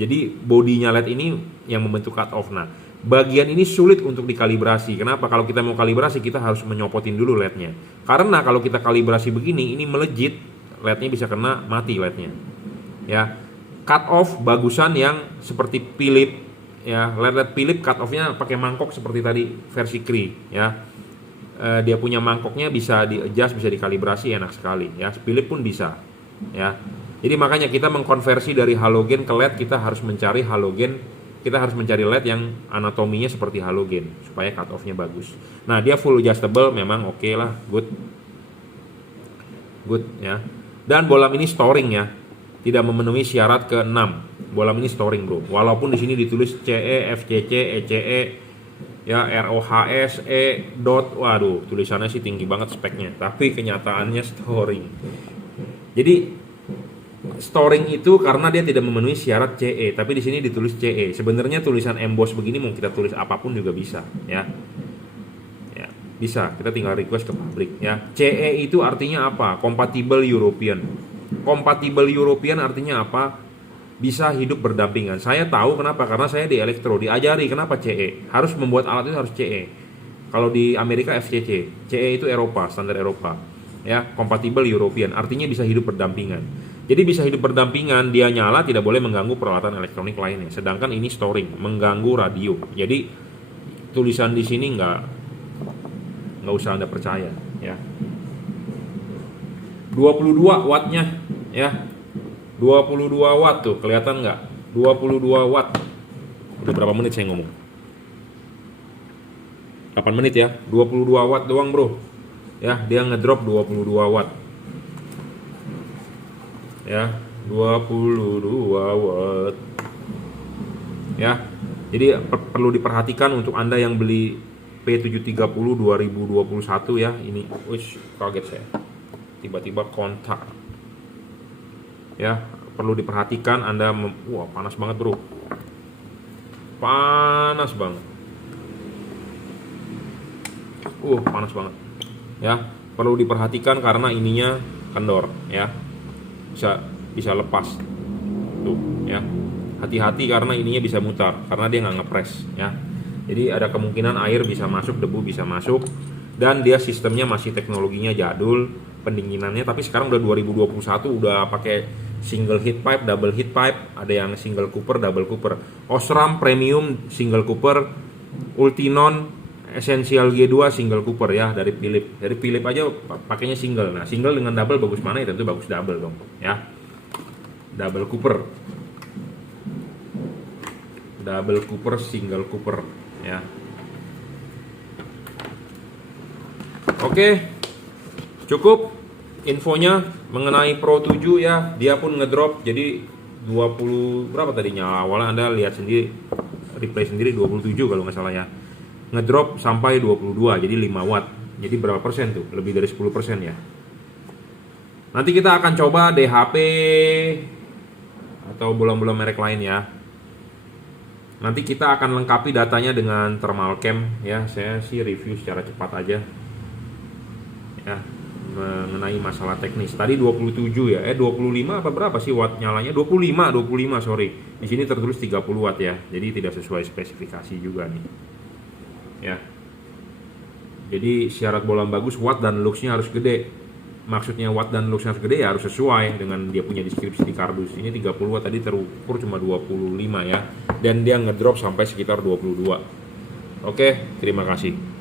Jadi bodinya LED ini yang membentuk cut off. Nah, bagian ini sulit untuk dikalibrasi. Kenapa? Kalau kita mau kalibrasi, kita harus menyopotin dulu LED-nya. Karena kalau kita kalibrasi begini, ini melejit, LED-nya bisa kena, mati LED-nya. Ya, cut off bagusan yang seperti Philips. Ya, LED Philips cut off-nya pakai mangkok seperti tadi versi Cree ya. Dia punya mangkoknya bisa di-adjust, bisa dikalibrasi, enak sekali ya. Philips pun bisa ya. Jadi makanya kita mengkonversi dari halogen ke LED, kita harus mencari LED yang anatominya seperti halogen supaya cut off-nya bagus. Nah, dia full adjustable, memang oke lah, good ya. Dan bolam ini storing ya. Tidak memenuhi syarat ke-6. Bolam ini storing, bro. Walaupun di sini ditulis CE, FCC, ECE, ya ROHS, dot. Waduh, tulisannya sih tinggi banget speknya. Tapi kenyataannya storing. Jadi storing itu karena dia tidak memenuhi syarat CE, tapi di sini ditulis CE. Sebenarnya tulisan emboss begini mau kita tulis apapun juga bisa, ya. Ya, bisa. Kita tinggal request ke pabrik, ya. CE itu artinya apa? Compatible European. Compatible European artinya apa? Bisa hidup berdampingan. Saya tahu kenapa, karena saya di elektro diajari kenapa CE. Harus membuat alat itu harus CE. Kalau di Amerika FCC, CE itu Eropa, standar Eropa. Ya, compatible European artinya bisa hidup berdampingan. Jadi bisa hidup berdampingan, dia nyala tidak boleh mengganggu peralatan elektronik lainnya. Sedangkan ini storing, mengganggu radio. Jadi tulisan di sini nggak usah Anda percaya, ya. 22 wattnya ya, 22 watt tuh, kelihatan nggak? 22 watt. Udah berapa menit saya ngomong? 8 menit ya, 22 watt doang, bro. Ya, dia ngedrop 22 watt. Ya, 22 watt. Ya, jadi perlu diperhatikan untuk Anda yang beli P730 2021 ya. Ini, wish, kaget saya. Tiba-tiba kontak. Ya, perlu diperhatikan Anda wah, panas banget, bro. Panas banget. Panas banget. Ya, perlu diperhatikan karena ininya kendor, ya. Bisa lepas. Tuh, ya. Hati-hati karena ininya bisa mutar karena dia nggak ngepres, ya. Jadi ada kemungkinan air bisa masuk, debu bisa masuk, dan dia sistemnya masih teknologinya jadul. pendinginannya, tapi sekarang udah 2021 udah pakai single heat pipe, double heat pipe, ada yang single cooper, double cooper. Osram Premium single cooper, Ultinon Essential G2 single cooper ya dari Philips. Dari Philips aja pakainya single. Nah, single dengan double bagus mana? Ya tentu bagus double dong, ya. Double cooper. Double cooper, single cooper ya. Oke. Cukup infonya mengenai Pro 7 ya. Dia pun ngedrop jadi 20 berapa tadinya? Awalnya Anda lihat sendiri, replay sendiri 27 kalau nggak salah ya. Ngedrop sampai 22 jadi 5 watt. Jadi berapa persen tuh? Lebih dari 10% ya. Nanti kita akan coba DHP atau bola-bola merek lain ya. Nanti kita akan lengkapi datanya dengan thermal cam ya. Saya sih review secara cepat aja ya mengenai masalah teknis. Tadi 27 ya. 25 apa berapa sih watt nyalanya? 25 sorry. Di sini tertulis 30 watt ya. Jadi tidak sesuai spesifikasi juga nih. Ya. Jadi syarat bola bagus watt dan luxnya harus gede. Maksudnya watt dan luxnya harus gede ya harus sesuai dengan dia punya deskripsi di kardus. Ini 30 watt tadi terukur cuma 25 ya. Dan dia ngedrop sampai sekitar 22. Oke, terima kasih.